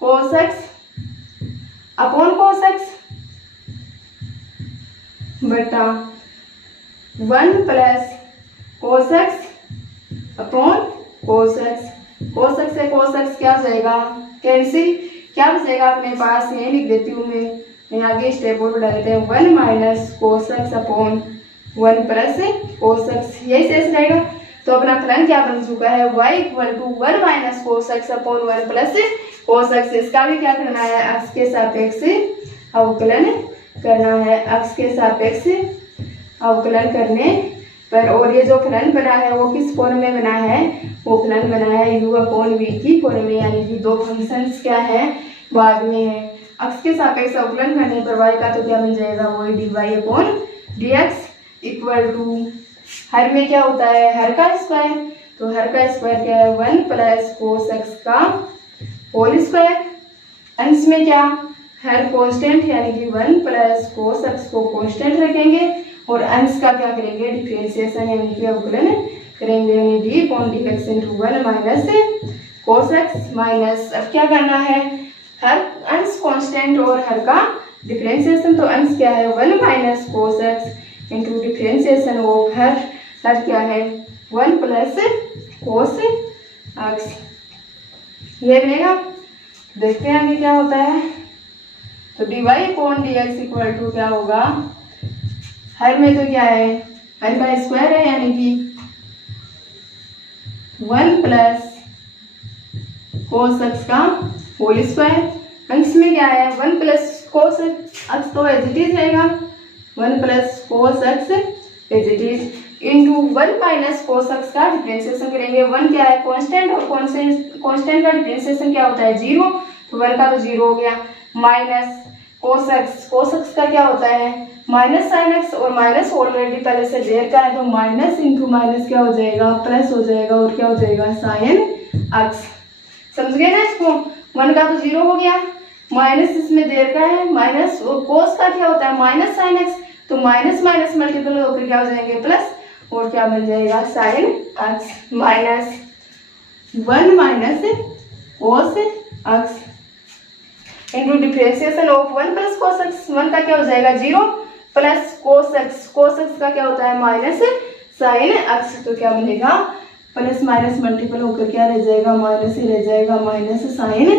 cos x upon cos x बटा 1 plus cos x upon cos x. Cos x से कोस एक्स क्या हो जाएगा कैंसिल, क्या बचेगा अपने पास, ये लिख देती हूँ मैं आगे स्टेप और बढ़ा देते हैं 1 minus cos x upon 1 plus cos x, यही शेष रहेगा। तो अपना फलन क्या बन चुका है y equal to 1 minus cos x upon 1 plus cos x. इसका भी क्या करना है एक्स के सापेक्ष अवकलन करना है, एक्स के सापेक्ष अवकलन करने पर, और ये जो फलन बना है वो किस फॉर्म में बना है, वो फलन बना है u/v की फॉर्म में, यानी कि दो फंक्शंस क्या है, भाग में है। x के सापेक्ष अवकलन करने पर y का तो क्या मिल जाएगा, वही dy/dx इक्वल टू, हर में क्या होता है, हर का स्क्वायर, तो हर का स्क्वायर क्या है 1 प्लस कोस x का होल स्क्वायर, अंश में क्या, हर कांस्टेंट यानी कि 1 प्लस कोस x को कांस्टेंट रखेंगे और अंश का क्या करेंगे, डिफरेंशिएशन यानी कि अवकलन करेंगे, यानी d/dx into 1 minus cos x minus, अब क्या करना है, हर अंश कांस्टेंट और हर का डिफरेंशिएशन, तो अंश क्या है 1 minus cos x into differentiation of her क्या है 1 प्लस कोस x, ये बनेगा। देखते हैं आगे क्या होता है, तो dy/dx इक्वल टू क्या होगा, हर में तो क्या है, हर का स्क्वायर है यानी कि 1 प्लस कोस x का होल स्क्वायर, अंश में क्या है 1 प्लस कोस x तो एज इट इज रहेगा 1 plus cos x as it is into 1 minus cos x का डिफरेंशिएशन करेंगे, 1 क्या है कांस्टेंट और कांस्टेंट का डिफरेंशिएशन क्या होता है 0, तो 1 का तो 0 हो गया, माइनस कोस x का क्या होता है माइनस साइन x, और माइनस ऑलरेडी पहले से देर का है तो माइनस इंटू माइनस क्या हो जाएगा, प्लस हो जाएगा, और क्या हो जाएगा साइन x, समझ गए ना इसको, 1 का तो 0 हो गया, माइनस इसमें देर का है, माइनस और कोस का क्या होता है माइनस साइन x, तो माइनस माइनस मल्टीपल होकर क्या हो जाएंगे प्लस, और क्या बन जाएगा sine x minus 1 minus cos x into differentiation of 1 plus cos x, 1 का क्या हो जाएगा 0 प्लस कोस x का क्या होता है माइनस साइन x, तो क्या बनेगा प्लस माइनस मल्टीपल होकर क्या रह जाएगा, माइनस ही रह जाएगा, माइनस साइन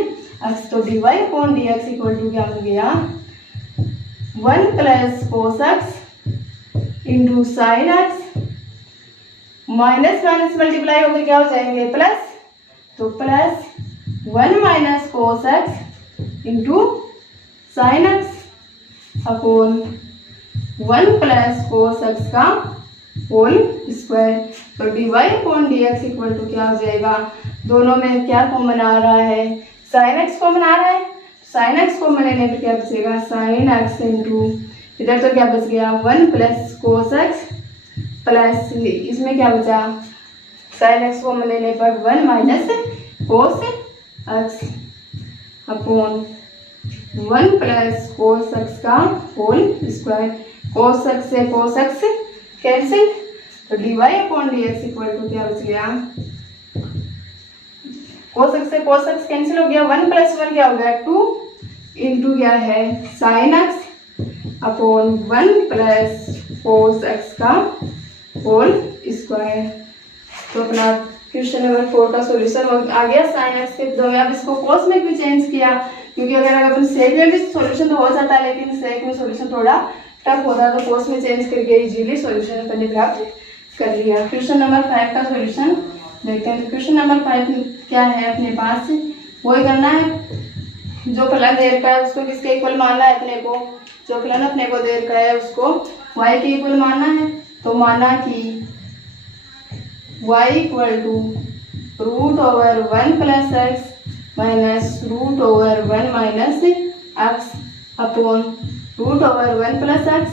x, तो dy/dx इक्वल टू क्या बन गया 1 plus cos x into sine x, minus minus multiply होकर क्या हो जाएंगे प्लस, तो plus 1 minus cos x into sine x upon 1 plus cos x का होल स्क्वायर, तो dy/dx इक्वल टू क्या हो जाएगा, दोनों में क्या कॉमन आ रहा है, साइन x कॉमन आ रहा है, साइन x कॉमन लेने पर क्या बचेगा साइन x इंटू, इधर तो क्या बच गया 1 प्लस कोस x प्लस, इसमें क्या बचा साइन x कॉमन लेने पर 1 minus cos x upon 1 plus cos x का होल स्क्वायर, कोस x से कोस x कैंसिल, तो dy/dx इक्वल टू क्या बच गया, कोस x से कोस x कैंसिल हो गया, 1 प्लस 1 क्या हो गया 2 इंटू क्या है sine x upon 1 plus cos x का होल स्क्वायर, तो अपना क्वेश्चन नंबर 4 का सॉल्यूशन आ गया साइन x के दो में। अब इसको कोस में भी चेंज किया, क्योंकि अगर अपन सेक में भी सॉल्यूशन तो हो जाता है, लेकिन सेक में सॉल्यूशन थोड़ा टफ होता है, तो कोस में चेंज करके इजीली सॉल्यूशन अपन प्राप्त कर लिया। क्वेश्चन नंबर 5 का सॉल्यूशन देखते हैं। तो क्वेश्चन नंबर 5 क्या है अपने पास, वही करना है, जो फलन दे रखा है उसको किसके इक्वल मानना है अपने को, जो फलन अपने को दे रखा है उसको y के इक्वल मानना है, तो माना कि y equal to √1 plus x minus √1 minus x upon √1 plus x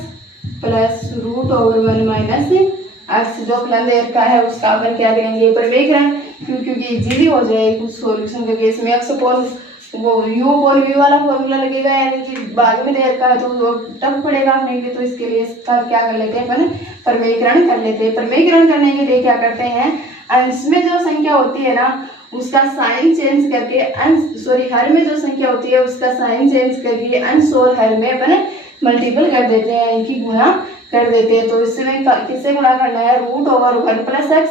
plus √1 minus x, जो फलन दे रखा है उसका अपन क्या करेंगे परिमेयकरण, क्योंकि इजीली हो जाए कुछ सॉल्यूशन के केस में। x अपॉन वो u अपॉन v वाला फॉर्मूला लगेगा, यानी कि बाद में दे रखा है तो वो टफ पड़ेगा अपने लिए, तो इसके लिए इसका क्या कर लेते हैं अपन परिमेयकरण कर लेते हैं। परिमेयकरण करने के लिए क्या करते हैं, अंश में जो संख्या होती है ना उसका साइन चेंज करके हर में जो संख्या होती है उसका साइन चेंज करके अंश और हर में अपन मल्टीपल कर देते हैं, इनकी गुणा कर देते हैं। तो इसमें किससे गुणा करना है, √1 प्लस x,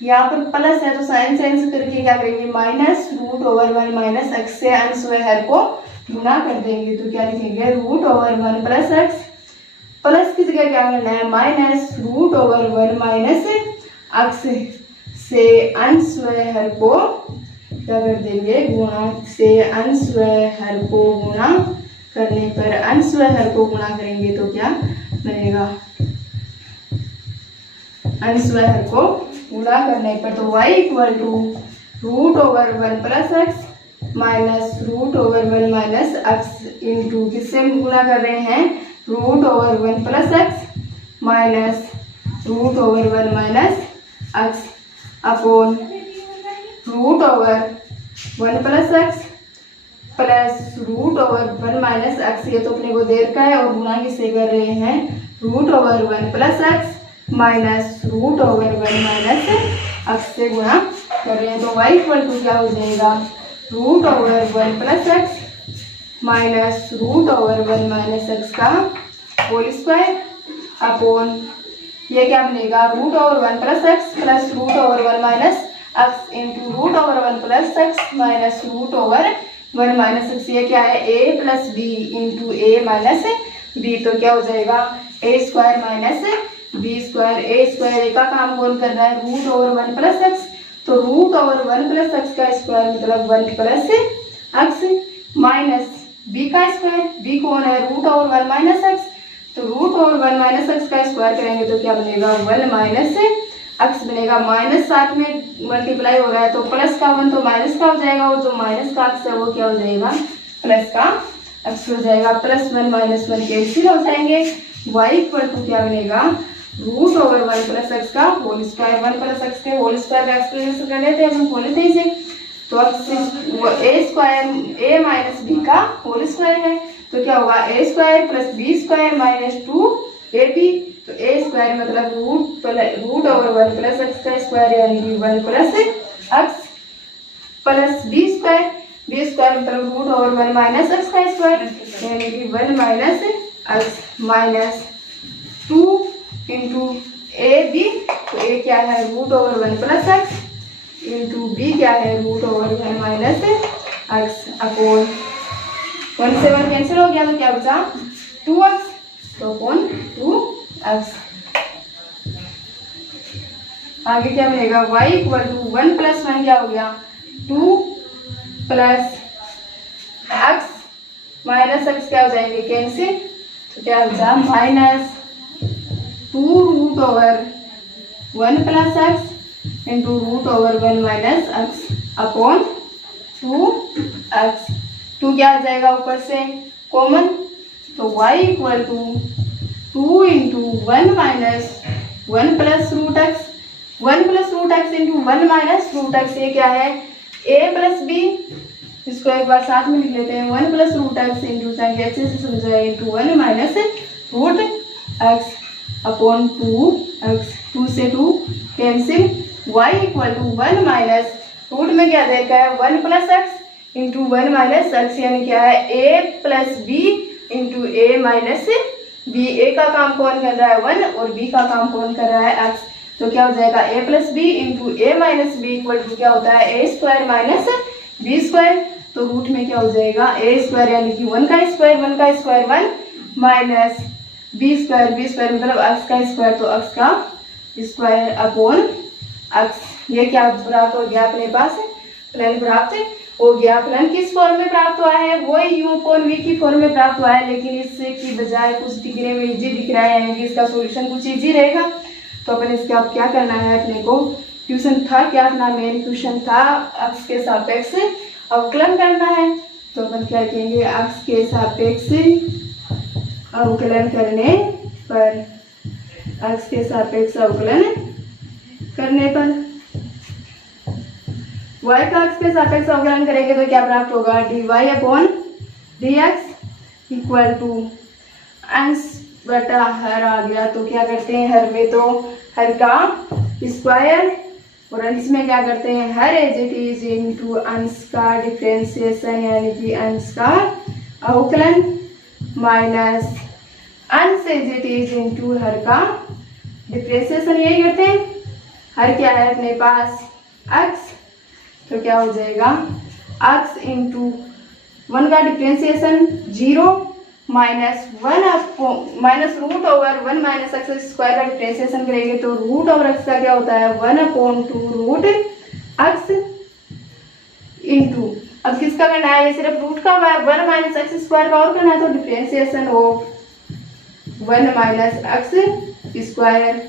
यहाँ पर प्लस है तो साइन चेंज करके क्या करेंगे माइनस √1 माइनस x से अंश व हर को गुणा कर देंगे, तो क्या लिखेंगे √1 प्लस x, प्लस की जगह क्या करना है माइनस √1 माइनस x से अंश व हर को क्या कर देंगे गुणा, से अंश व हर को गुणा करने पर अंश व हर को गुणा करेंगे तो क्या बनेगा, अंश व हर को गुणा करने पर, तो y equal to root over 1 plus x minus root over 1 minus x into किससे गुणा कर रहे हैं, root over 1 plus x minus root over 1 minus x upon root over 1 plus x plus root over 1 minus x, ये तो अपने को दे रखा है, और गुणा किससे कर रहे हैं, root over 1 plus x minus root over 1 minus x से गुणा कर रहे हैं। तो y इक्वल टू क्या हो जाएगा, root over 1 plus x minus root over 1 minus x का होल स्क्वायर अपॉन ये क्या बनेगा, root over 1 plus x plus root over 1 minus x into root over 1 plus x minus root over 1 minus x, ये क्या है, a plus B into A minus b, तो क्या हो जाएगा a square minus b square, a square का काम कौन कर रहा है, रूट ओवर 1 प्लस एक्स, तो रूट ओवर 1 प्लस एक्स का स्क्वायर मतलब 1 प्लस एक्स माइनस बी का स्क्वायर, बी कौन है, रूट ओवर 1 माइनस एक्स, तो रूट ओवर 1 माइनस एक्स का स्क्वायर करेंगे तो क्या बनेगा, 1 माइनस एक्स बनेगा, माइनस साथ में मल्टीप्लाई हो रहा है तो प्लस का 1 तो माइनस का हो जाएगा, और जो माइनस का एक्स है वो क्या हो जाएगा, प्लस का एक्स हो जाएगा, प्लस 1 माइनस 1 कैंसिल हो जाएंगे, y इक्वल टू क्या बनेगा, रूट ओवर 1 प्लस एक्स का होल स्क्वायर, 1 प्लस एक्स के होल स्क्वायर का एक्सप्रेशन कर लेते हैं, हम खोल लेते हैं इसे, तो अब A square A minus B का होल स्क्वायर है, तो क्या होगा, A square plus B square minus 2ab, तो ए स्क्वायर मतलब रूट ओवर 1 प्लस एक्स का स्क्वायर यानी कि 1 plus x plus B square मतलब रूट ओवर 1 माइनस एक्स का स्क्वायर यानी कि 1 minus X minus 2 into A B, तो ए क्या है, root over 1 plus x into B क्या है, root over 1 minus x upon 1 से 1 कैंसिल हो गया, तो क्या बचा 2x, तो अपॉन 2x। आगे क्या बनेगा, y इक्वल टू 1 प्लस 1 क्या हो गया, 2 प्लस एक्स माइनस एक्स क्या हो जाएंगे कैंसिल, तो क्या बचा minus 2 root over 1 plus x into root over 1 minus x upon 2x, 2 क्या आ जाएगा ऊपर से कॉमन, तो y equal to 2 into 1 minus 1 plus root x, 1 plus root x into 1 minus root x, ये क्या है a प्लस बी, इसको एक बार साथ में लिख लेते हैं, 1 plus root x into sine अच्छे से समझाए into 1 minus root X upon 2x, 2 से 2 cancel, y equal to 1 minus root में क्या देखा है 1 plus x into 1 minus X यानी क्या है a plus B into A minus B, A का काम कौन कर रहा है 1 और बी का काम कौन कर रहा है x, तो क्या हो जाएगा a plus B into A minus b equal to क्या होता है a square minus b square, तो रूट में क्या हो जाएगा a स्क्वायर यानी कि 1 का स्क्वायर 1 माइनस बी स्क्वायर मतलब x का स्क्वायर, तो x का स्क्वायर अपॉन x, ये क्या प्राप्त हो गया अपने पास, प्लेन प्राप्त हो गया। प्लेन किस फॉर्म में प्राप्त हुआ है, वही u अपॉन v की फॉर्म में प्राप्त हुआ है, लेकिन इससे की बजाय कुछ दिखने में इजी दिख रहा है यानी कि इसका सॉल्यूशन कुछ इजी रहेगा, तो अपन इसका अब क्या करना है, अपने को ट्यूशन था क्या, अपना मेन ट्यूशन था x के सापेक्ष अवकलन करना है, तो अपन क्या कहेंगे x के सापेक्ष अवकलन करने पर, x के सापेक्ष अवकलन करने पर y का x के सापेक्ष अवकलन करेंगे तो क्या प्राप्त होगा, dy upon dx equal to अंश बटा हर आ गया, तो क्या करते हैं हर में तो हर का स्क्वायर और अंश में क्या करते हैं हर एज इट इज इनटू अंश का डिफरेंशिएशन यानी कि अंश का अवकलन माइनस अंश एज इट इज इनटू हर का डिफरेंशिएशन, यही करते हैं। हर क्या है अपने पास x, तो क्या हो जाएगा x इंटू 1 का differentiation 0 minus 1 minus root over 1 minus x square का डिफरेंशिएशन करेंगे तो रूट ओवर एक्स का क्या होता है 1/2 रूट एक्स इंटू, अब किसका करना है, ये सिर्फ रूट का 1 माइनस एक्स स्क्वायर का और करना है, तो differentiation of 1 minus x square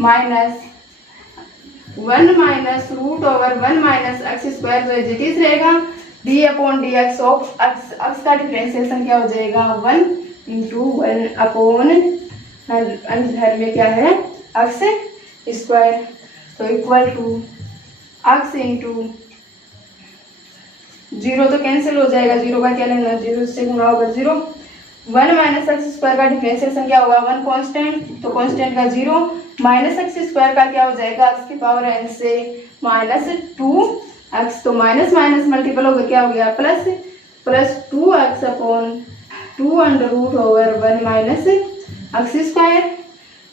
minus 1 minus root over 1 minus x square जो एज इट इज रहेगा, d upon D x of x का डिफरेंशिएशन क्या हो जाएगा 1 इंटू 1 अपॉन अंदर में क्या है एक्स स्क्वायर, तो इक्वल टू एक्स इंटू 0 तो कैंसिल हो जाएगा, 0 का क्या लेना, 0 से गुणा होगा 0, 1 माइनस एक्स स्क्वायर का डिफरेंशिएशन क्या होगा 1 कांस्टेंट, तो कांस्टेंट का 0 माइनस एक्स स्क्वायर का क्या हो जाएगा एक्स की पावर n से माइनस 2x, तो माइनस माइनस मल्टीपल होकर क्या हो गया plus 2x upon 2 under root over 1 minus x square,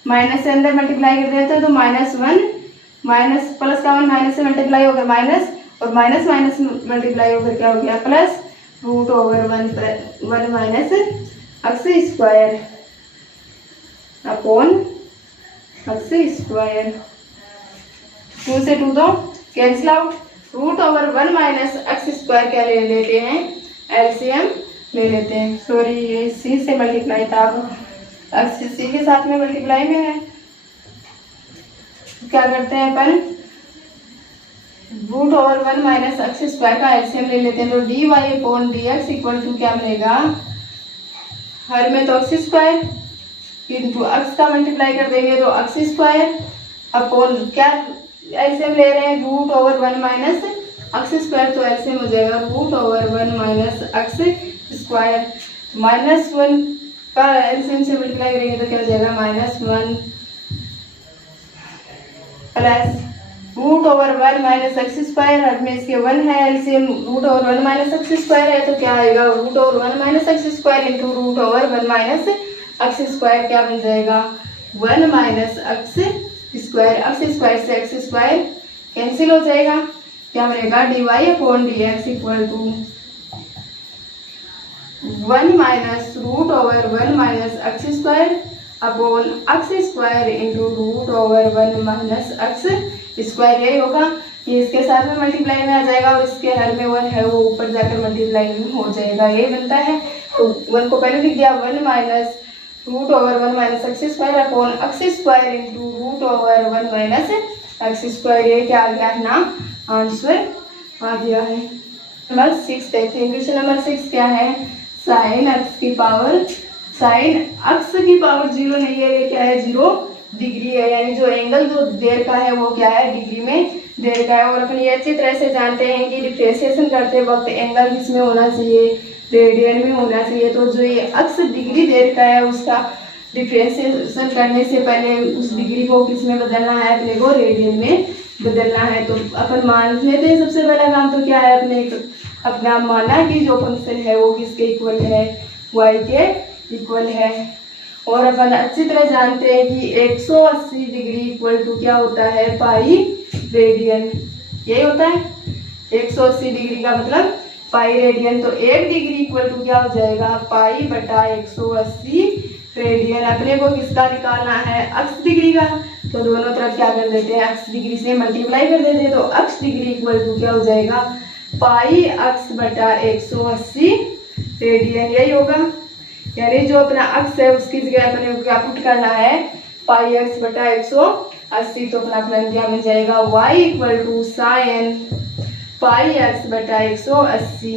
minus से अंदर मल्टीप्लाई कर देते हैं तो -1 माइनस प्लस का 1 माइनस से मल्टीप्लाई होकर माइनस, और माइनस माइनस मल्टीप्लाई होकर क्या हो गया plus root over 1 minus x square upon x square, 2 से 2 तो cancel out, root over 1 minus x square क्या ले लेते हैं एलसीएम ले लेते हैं, सॉरी ये सी से मल्टीप्लाई था, अब एक्स सी के साथ में मल्टीप्लाई में है, क्या करते हैं अपन root over 1 minus x square का एलसीएम ले लेते हैं, तो d y upon D x equal to क्या बनेगा, हर में तो एक्स स्क्वायर इंटू एक्स का मल्टीप्लाई कर देंगे तो एक्स स्क्वायर अपॉन क्या एलसीएम ले रहे हैं root over 1 minus x square, तो एलसीएम हो जाएगा root over 1 minus x square, -1 का एलसीएम से मल्टीप्लाई करेंगे तो क्या हो जाएगा -1 plus root over 1 minus x square, हर में इसके 1 है LCM root over 1 minus x square है, तो क्या आएगा root over 1 minus x square into root over 1 minus x square, क्या बन जाएगा 1 माइनस एक्स स्क्वायर से एक्स स्क्वायर कैंसिल हो जाएगा, क्या बनेगा d y upon D x equal to 1 minus root over 1 minus x square upon x square into root over 1 minus x square, यही होगा, ये इसके साथ में मल्टीप्लाई में आ जाएगा और इसके हर में 1 है वो ऊपर जाकर मल्टीप्लाई में हो जाएगा, ये बनता है, तो 1 को पहले लिख दिया 1 minus root over 1 minus x square upon x square into root over 1 minus x square, ये क्या आ गया है ना आंसर आ गया है। नंबर 6 देखते हैं, क्वेश्चन नंबर 6 क्या है, साइन एक्स की पावर 0 नहीं है, ये क्या है 0 डिग्री है, यानी जो एंगल जो देर का है वो क्या है डिग्री में देर का है, और अपन ये अच्छी तरह से जानते हैं कि डिफरेंशिएशन करते वक्त एंगल किसमें होना चाहिए रेडियन में होना चाहिए, तो जो ये अक्स डिग्री देर का है उसका डिफरेंशिएशन करने से पहले उस डिग्री को किसमें बदलना है अपने को रेडियन में बदलना है, तो अपन मान लेते हैं सबसे पहला काम तो क्या है अपना माना कि जो फंक्शन है वो किसके इक्वल है y के इक्वल है, और अपन अच्छी तरह जानते हैं कि 180 डिग्री इक्वल टू क्या होता है पाई रेडियन, यही होता है 180 डिग्री का मतलब पाई रेडियन, तो 1 डिग्री इक्वल टू क्या हो जाएगा पाई बटा 180 रेडियन, अपने को किसका निकालना है एक्स डिग्री का, तो दोनों तरफ क्या कर देते हैं एक्स डिग्री से मल्टीप्लाई कर देते हैं, तो एक्स डिग्री इक्वल टू क्या हो जाएगा पाई एक्स बटा 180 रेडियन, यही होगा, यानी जो अपना एक्स है उसकी जगह अपने क्या पुट करना है पाई एक्स बटा 180, तो अपना प्लान क्या मिल जाएगा y equal to sine pi x बटा 180,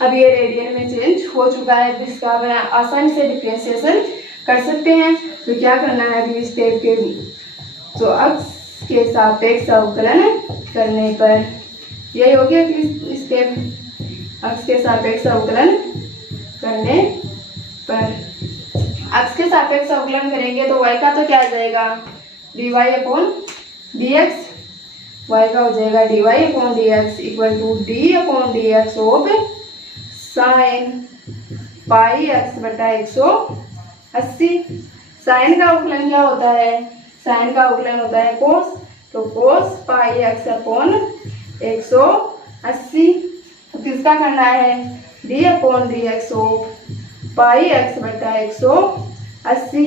अब ये रेडियन में चेंज हो चुका है, जिसका अपना आसानी से डिफरेंशिएशन कर सकते हैं, तो क्या करना है अगली स्टेप के, तो एक्स के सापेक्ष अवकलन करने पर, यही हो गया अगली स्टेप, एक्स के सापेक्ष अवकलन करने पर, एक्स के सापेक्ष अवकलन करेंगे तो y का तो क्या आ जाएगा dy अपॉन dx, y का हो जाएगा dy upon dx equal to d upon dx of sine pi x बटा 180, साइन का अवकलन क्या होता है, साइन का अवकलन होता है कोस, तो कोस पाई एक्स अपॉन 180, तो किसका करना है d upon dx of pi x बटा 180,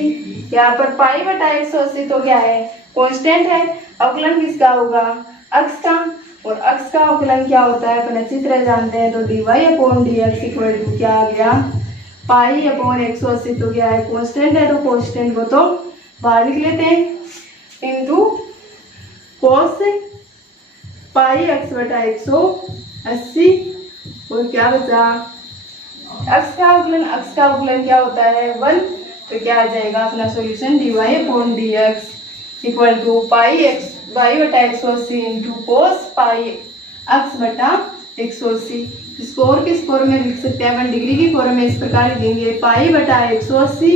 यहाँ पर पाई बटा 180 तो क्या है कांस्टेंट है, अवकलन किसका होगा एक्स का, और एक्स का अवकलन क्या होता है अपन अच्छी तरह जानते हैं, तो dy upon dx equal to क्या आ गया पाई अपॉन 180, तो क्या है कांस्टेंट है, तो कांस्टेंट को तो बाहर लिख लेते हैं, इंटू कोस पाई एक्स बटा 180 और क्या बचा अक्ष का अवकलन क्या होता है 1। तो क्या आ जाएगा अपना solution dy upon dx equal to pi बटा 180 इंटू कोस पाई एक्स बटा 180। इसको और किस फॉर्म में लिख सकते हैं अपन डिग्री की फॉर्म में इस प्रकार लिखेंगे पाई बटा 180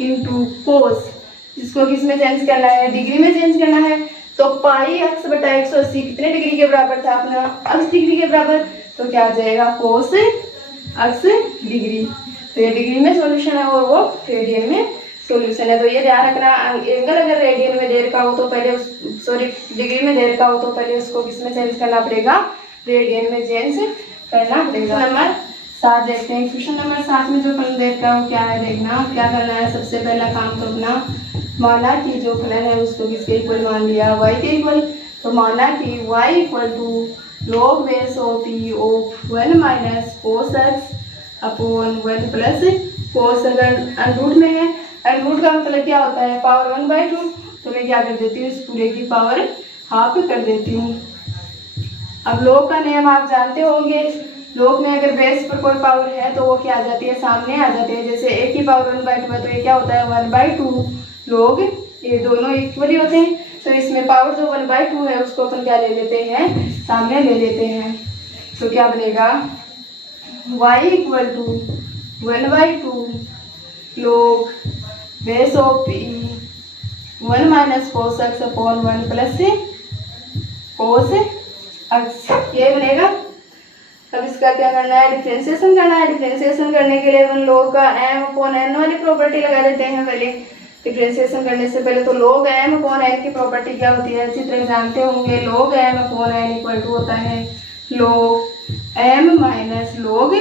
इंटू कोस। इसको किस में चेंज करना है डिग्री में चेंज करना है। तो पाई एक्स बटा 180 कितने डिग्री के बराबर था अपना एक्स डिग्री के बराबर। तो क्या आ जाएगा कोस एक्स डिग्री। तो ये डिग्री में सॉल्यूशन है और वो रेडियन में सॉल्यूशन है। तो ये ध्यान रखना एंगल अगर रेडियन में दे रखा हो तो पहले डिग्री में दे रखा हो तो पहले उसको किस में चेंज करना पड़ेगा रेडियन में चेंज करना पड़ेगा। नंबर 7 देखते हैं। क्वेश्चन नंबर 7 में जो फलन दे रखा है वो क्या है देखना। क्या करना है सबसे पहला काम तो अपना माना कि जो फलन है उसको किसके इक्वल मान लिया y के इक्वल। तो माना कि y equal to log base of p of 1 minus cos x upon 1 plus cos. अगर अंडरूट में है अंडरूट का मतलब क्या होता है पावर 1/2। तो मैं क्या कर देती हूँ इस पूरे की पावर हाफ कर देती हूँ। अब log का नियम आप जानते होंगे। log में अगर बेस पर कोई पावर है तो वो क्या आ जाती है सामने आ जाती है। जैसे a की पावर 1/2 है तो ये क्या होता है 1/2 log। ये दोनों इक्वली होते हैं। तो इसमें पावर जो 1/2 है उसको अपन क्या ले लेते हैं सामने ले लेते हैं। तो क्या बनेगा y equal to 1/2 log base of p 1 minus cos x upon 1 plus cos x ये बनेगा। अब इसका क्या करना है डिफरेंशिएशन करना है। डिफरेंशिएशन करने के लिए अपन log का m अपॉन n वाली प्रॉपर्टी लगा देते हैं। पहले डिफरेंशिएशन करने से पहले तो log m अपॉन n की प्रॉपर्टी क्या होती है अच्छी तरह जानते होंगे। log m upon n equal to होता है log m minus log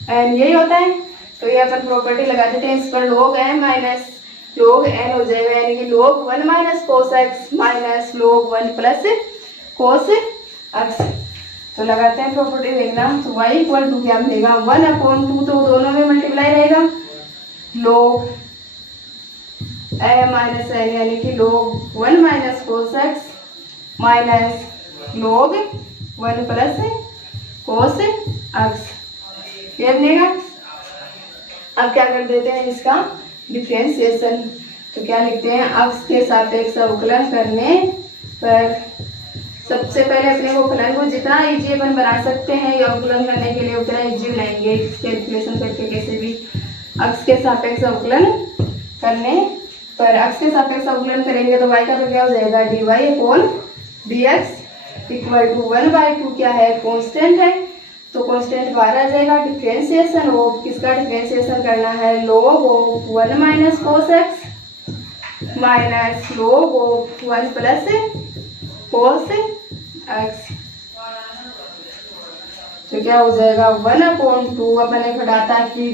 n यही होता है। तो ये अपन प्रॉपर्टी लगा देते हैं। इस पर log m minus log n हो जाएगा यानी कि log 1 minus cos x minus log 1 plus cos x. तो लगाते हैं प्रॉपर्टी देखना। तो y इक्वल टू क्या मिलेगा 1/2 तो दोनों में मल्टीप्लाई रहेगा log m माइनस n यानी कि log 1 minus cos x minus log 1 plus cos x ये बनेगा। अब क्या कर देते हैं इसका डिफरेंशिएशन। तो क्या लिखते हैं अक्ष के सापेक्ष अवकलन करने पर सबसे पहले अपने को फलन को जितना इजी अपन बना सकते हैं या अवकलन करने के लिए उतना इजी बनाएंगे कैलकुलेशन करके कैसे भी। अक्ष के सापेक्ष अवकलन करने पर अक्ष के सापेक्ष अवकलन करेंगे तो y का तो क्या हो जाएगा dy upon dx equal to 1/2 क्या है कांस्टेंट है। तो कांस्टेंट बाहर आ जाएगा। डिफरेंशिएशन ऑफ किसका डिफरेंशिएशन करना है log of 1 minus cos x minus log of 1 plus cos x. तो क्या हो जाएगा 1/2 अपने घटाता कि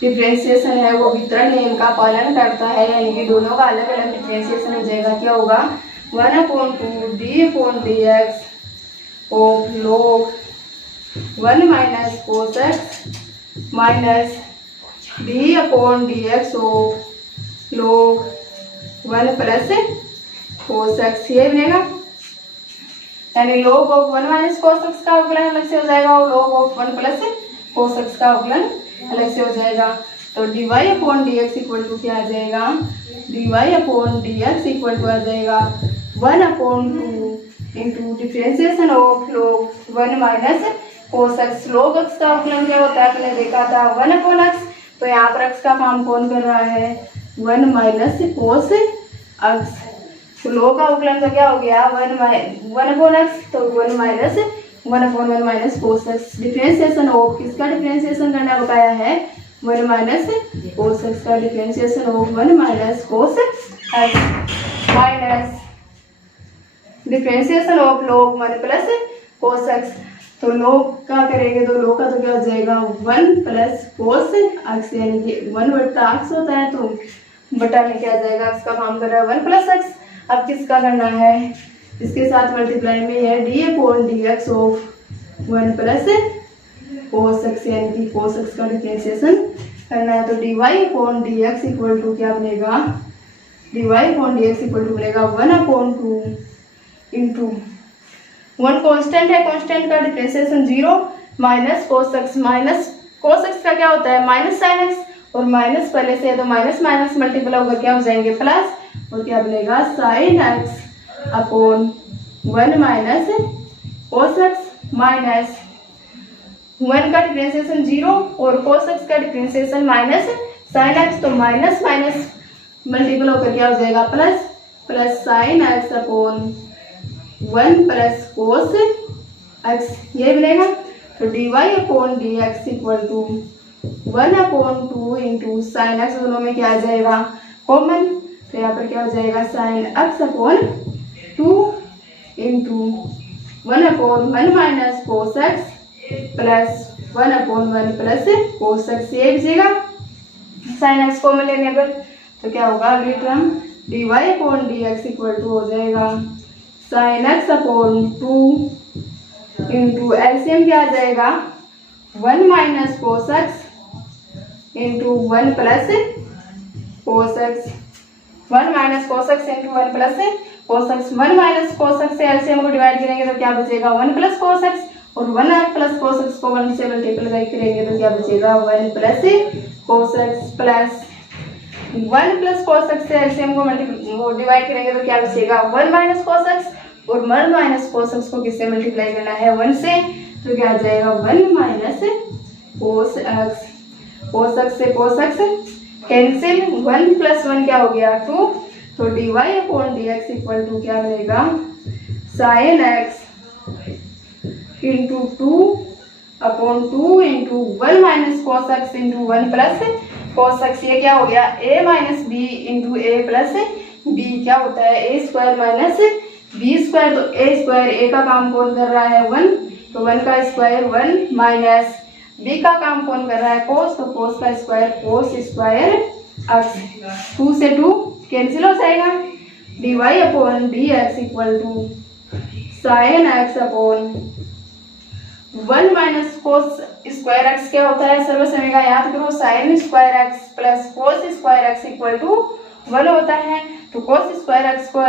डिफरेंशिएशन है वो वितरण नियम का पालन करता है यानी कि दोनों का अलग अलग डिफरेंशिएशन हो जाएगा। क्या होगा 1/2 d upon dx of log 1 minus cos x minus d upon dx of log 1 plus cos x ये बनेगा। यानी log of 1 minus cos x का अवकलन अलग से हो जाएगा और log of 1 plus cos x का अवकलन अलग से हो जाएगा। तो dy upon dx equal to क्या आ जाएगा dy upon dx equal to आ जाएगा 1/2 into differentiation of log 1 minus cos x. log x का अवकलन क्या होता है आपने देखा था 1/x। तो यहाँ पर x का काम कौन कर रहा है 1 माइनस कोस एक्स। तो log का अवकलन तो क्या हो गया 1/x तो 1 minus 1/1 minus cos x. Differentiation of किसका डिफरेंशिएशन करना बकाया है 1 माइनस कोस एक्स का differentiation of 1 minus cos x minus differentiation of log 1 plus cos x. तो log का करेंगे तो log का तो क्या हो जाएगा 1 प्लस कोस एक्स यानी कि 1/x होता है तो बटा में क्या जाएगा एक्स का काम कर रहा है 1 प्लस एक्स। अब किसका करना है इसके साथ मल्टीप्लाई में है d upon dx of 1 plus cos x यानी कि कोस एक्स का डिफरेंशिएशन करना है। तो dy upon dx equal to क्या बनेगा dy upon D x equal to बनेगा 1/2 इंटू 1 कॉन्स्टेंट है, कॉन्स्टेंट का differentiation 0 minus cos x, minus cos x का क्या होता है माइनस साइन एक्स और माइनस पहले से है तो माइनस माइनस मल्टीपल होकर क्या हो जाएंगे प्लस, और क्या बनेगा sine x upon 1 minus cos x minus 1 का डिफरेंशिएशन 0 और कोस एक्स का डिफरेंशिएशन माइनस साइन एक्स, तो माइनस माइनस मल्टीपल होकर क्या हो जाएगा plus, plus sine x upon 1 plus cos x ये बनेगा। तो dy upon D x equal to 1/2 into sine x, दोनों में क्या आ जाएगा कॉमन, तो यहाँ पर क्या हो जाएगा sine x upon 2 into 1/1 minus cos x plus 1/1 plus cos x ये बचेगा साइन एक्स कॉमन लेने पर, तो क्या होगा अगली term dy upon D x equal to हो जाएगा sine x upon 2 into LCM क्या आ जाएगा 1 minus cos x into 1 plus cos x, 1 minus cos x into 1 plus cos x, 1 minus cos x से एलसीएम को डिवाइड करेंगे तो क्या बचेगा 1 प्लस कोस एक्स, और 1 प्लस कोस एक्स को 1 से मल्टीप्लाई करेंगे तो क्या बचेगा 1 plus cos x plus 1 plus cos x से एलसीएम को डिवाइड करेंगे तो क्या बचेगा 1 माइनस कोस एक्स, और 1 माइनस कोस एक्स को किससे मल्टीप्लाई करना है 1 से, तो क्या आ जाएगा 1 minus cos x, cos x से कोस एक्स कैंसिल, 1 प्लस 1 क्या हो गया 2, तो dy upon D x equal to क्या बनेगा sine x into 2/2 into 1 minus cos x into 1 plus cos x, ये क्या हो गया a minus b into a plus b, क्या होता है a square minus b square, तो a स्क्वायर a का काम कौन कर रहा है 1, तो 1 का स्क्वायर 1 माइनस b का काम कौन कर रहा है कोस, तो कोस का स्क्वायर कोस स्क्वायर एक्स, 2 से 2 कैंसिल हो जाएगा, dy upon D x equal to sine x upon 1 minus cos square x क्या होता है सर्व समय का याद करो sine square x plus cos square x equal to 1 होता है, तो कोस स्क्वायर एक्स को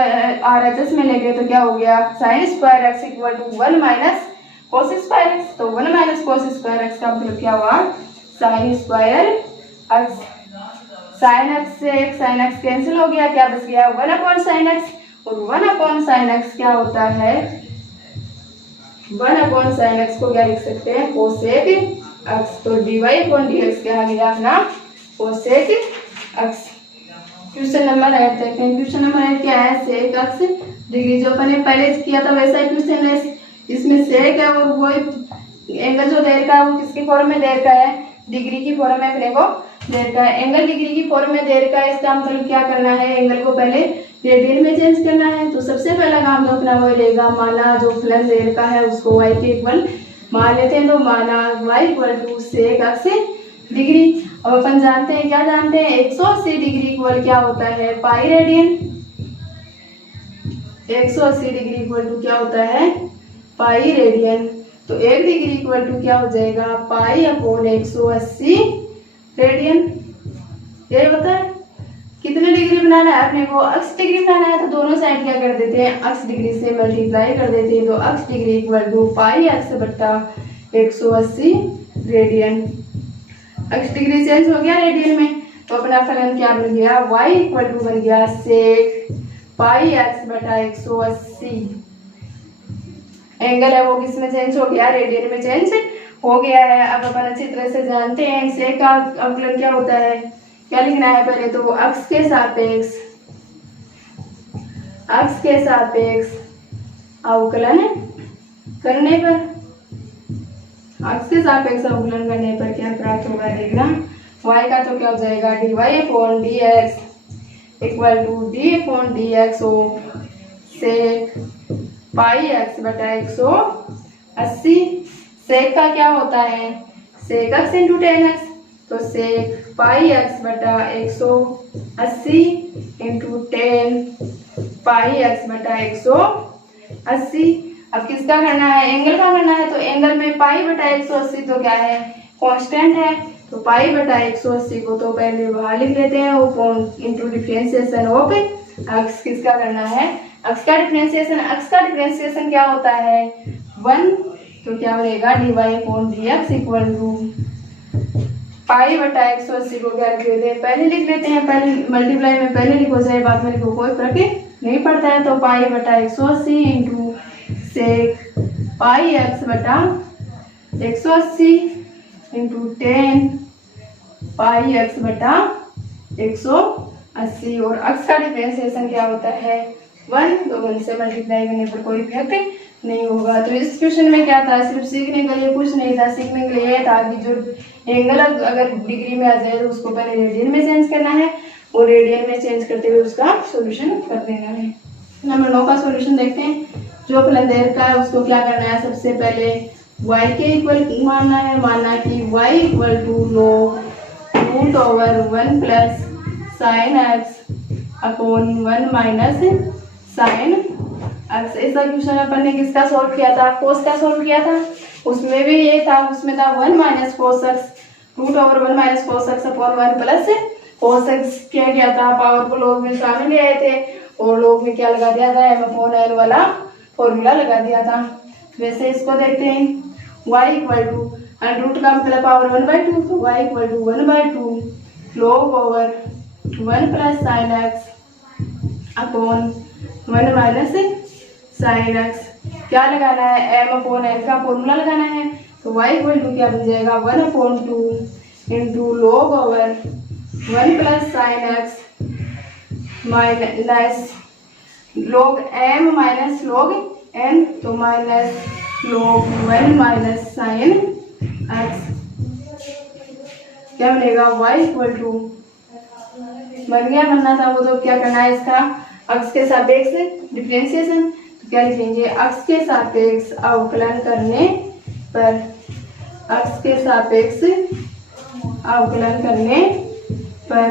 आरएचएस में ले गए तो क्या हो गया sine square x equal to 1 minus cos square x, तो 1 माइनस कोस स्क्वायर एक्स का मतलब क्या हुआ sign square x, sine x से एक साइन एक्स कैंसिल हो गया, क्या बच गया 1 अपॉन साइन एक्स, और 1 अपॉन साइन एक्स क्या होता है 1 अपॉन साइन एक्स को क्या लिख सकते हैं कोसेक एक्स, तो dy अपॉन डी एक्स क्या आ गया अपना कोसेक एक्स। क्वेश्चन नंबर 8 देखते हैं, क्वेश्चन नंबर 8 क्या है सेक एक्स डिग्री, जो अपन ने पहले किया था वैसा ही क्वेश्चन है, इसमें सेक है और वो एंगल जो दे रखा है वो किसकी फॉर्म में दे रखा है डिग्री की फॉर्म में अपने को दे रखा है, एंगल डिग्री की फॉर्म में दे रखा है, इसका मतलब क्या करना है एंगल को पहले रेडियन में चेंज करना है, तो सबसे पहला काम तो अपना वो रहेगा माना जो फलन दे रखा है उसको y के इक्वल मान लेते हैं, तो माना y equal to sec x degree, अब अपन जानते हैं क्या जानते हैं 180 डिग्री इक्वल क्या होता है pi radian, 180 degree equal to क्या होता है पाई रेडियन, तो 1 डिग्री इक्वल टू क्या हो जाएगा पाई अपॉन 180 रेडियन, ये होता है कितने डिग्री बनाना है अपने को अक्स डिग्री बनाना है, तो दोनों साइड क्या कर देते हैं अक्स डिग्री से मल्टीप्लाई कर देते हैं, तो x degree equal to pi x बट्टा 180 रेडियन, अक्स डिग्री चेंज हो गया रेडियन में, तो अपना फलन क्या बन गया y इक्वल टू बन गया सेक पाई एक्स बटा 180, एंगल है वो किस में चेंज हो गया रेडियन में चेंज हो गया है। अब अपन अच्छी तरह से जानते हैं सेक का अवकलन क्या होता है, क्या लिखना है पहले तो अक्स के सापेक्ष अवकलन करने पर, अक्स के सापेक्ष अवकलन करने पर क्या प्राप्त होगा देखना, y का तो क्या हो जाएगा dy upon D x equal to D upon D x हो सेक पाई एक्स बटा 180, सेक का क्या होता है sec x into tan x, तो सेक पाई एक्स बटा 180 इंटू 10 पाई एक्स बटा 180, अब किसका करना है एंगल का करना है, तो एंगल में पाई बटा 180 तो क्या है कांस्टेंट है, तो पाई बटा 180 को तो पहले बाहर लिख लेते हैं, वो इंटू डिफरेंशिएशन ऑफ एक्स किसका करना है, एक्स का डिफरेंशिएशन। एक्स का डिफरेंशिएशन क्या होता है 1, तो क्या बनेगा dy upon dx equal to pi बटा 180 को क्या लिख लेते हैं, पहले लिख लेते हैं, पहले मल्टीप्लाई में पहले लिखो चाहे बाद में लिखो, कोई फर्क नहीं पड़ता है। तो पाई बटा 180 इंटू सेक पाई एक्स बटा 180 इंटू 10 पाई एक्स बटा 180, और एक्स का डिफरेंशिएशन क्या होता है 1, तो 1 से मल्टीप्लाई करने पर कोई इफेक्ट नहीं होगा। तो इस क्वेश्चन में क्या था, सिर्फ सीखने के लिए कुछ नहीं था, सीखने के लिए था कि जो एंगल अगर डिग्री में आ जाए तो उसको पहले रेडियन में चेंज करना है, और रेडियन में चेंज करते हुए उसका सॉल्यूशन कर देना है। नंबर 9 का सॉल्यूशन देखते हैं। जो फलन दे रखा है उसको क्या करना है, सबसे पहले y के इक्वल मानना है, मानना कि y equal to log root over 1 plus sine x upon 1 minus sine x. ऐसा क्वेश्चन अपन ने किसका सॉल्व किया था, कोस का सॉल्व किया था, उसमें भी ये था, उसमें था 1 minus cos x root over 1 minus cos x upon 1 plus cos x क्या किया था, पावर को लोग में शामिल ले आए थे, और लोग में क्या लगा दिया था m अपॉन n वाला फॉर्मूला लगा दिया था। वैसे इसको देखते हैं, y इक्वल टू रूट का मतलब पावर 1/2, तो y equal to 1/2 log over 1 plus sine x upon 1 minus sine x. क्या लगाना है, m अपॉन n का फॉर्मूला लगाना है, तो y इक्वल टू क्या बन जाएगा 1/2 into log over 1 plus sine x minus log m minus log n, तो minus log 1 minus sine x. क्या बनेगा y इक्वल टू बन गया, बनना था वो, तो क्या करना है इसका अक्ष के सापेक्ष डिफरेंशिएशन। तो क्या लिखेंगे, अक्ष के सापेक्ष अवकलन करने पर, अक्ष के सापेक्ष अवकलन करने पर,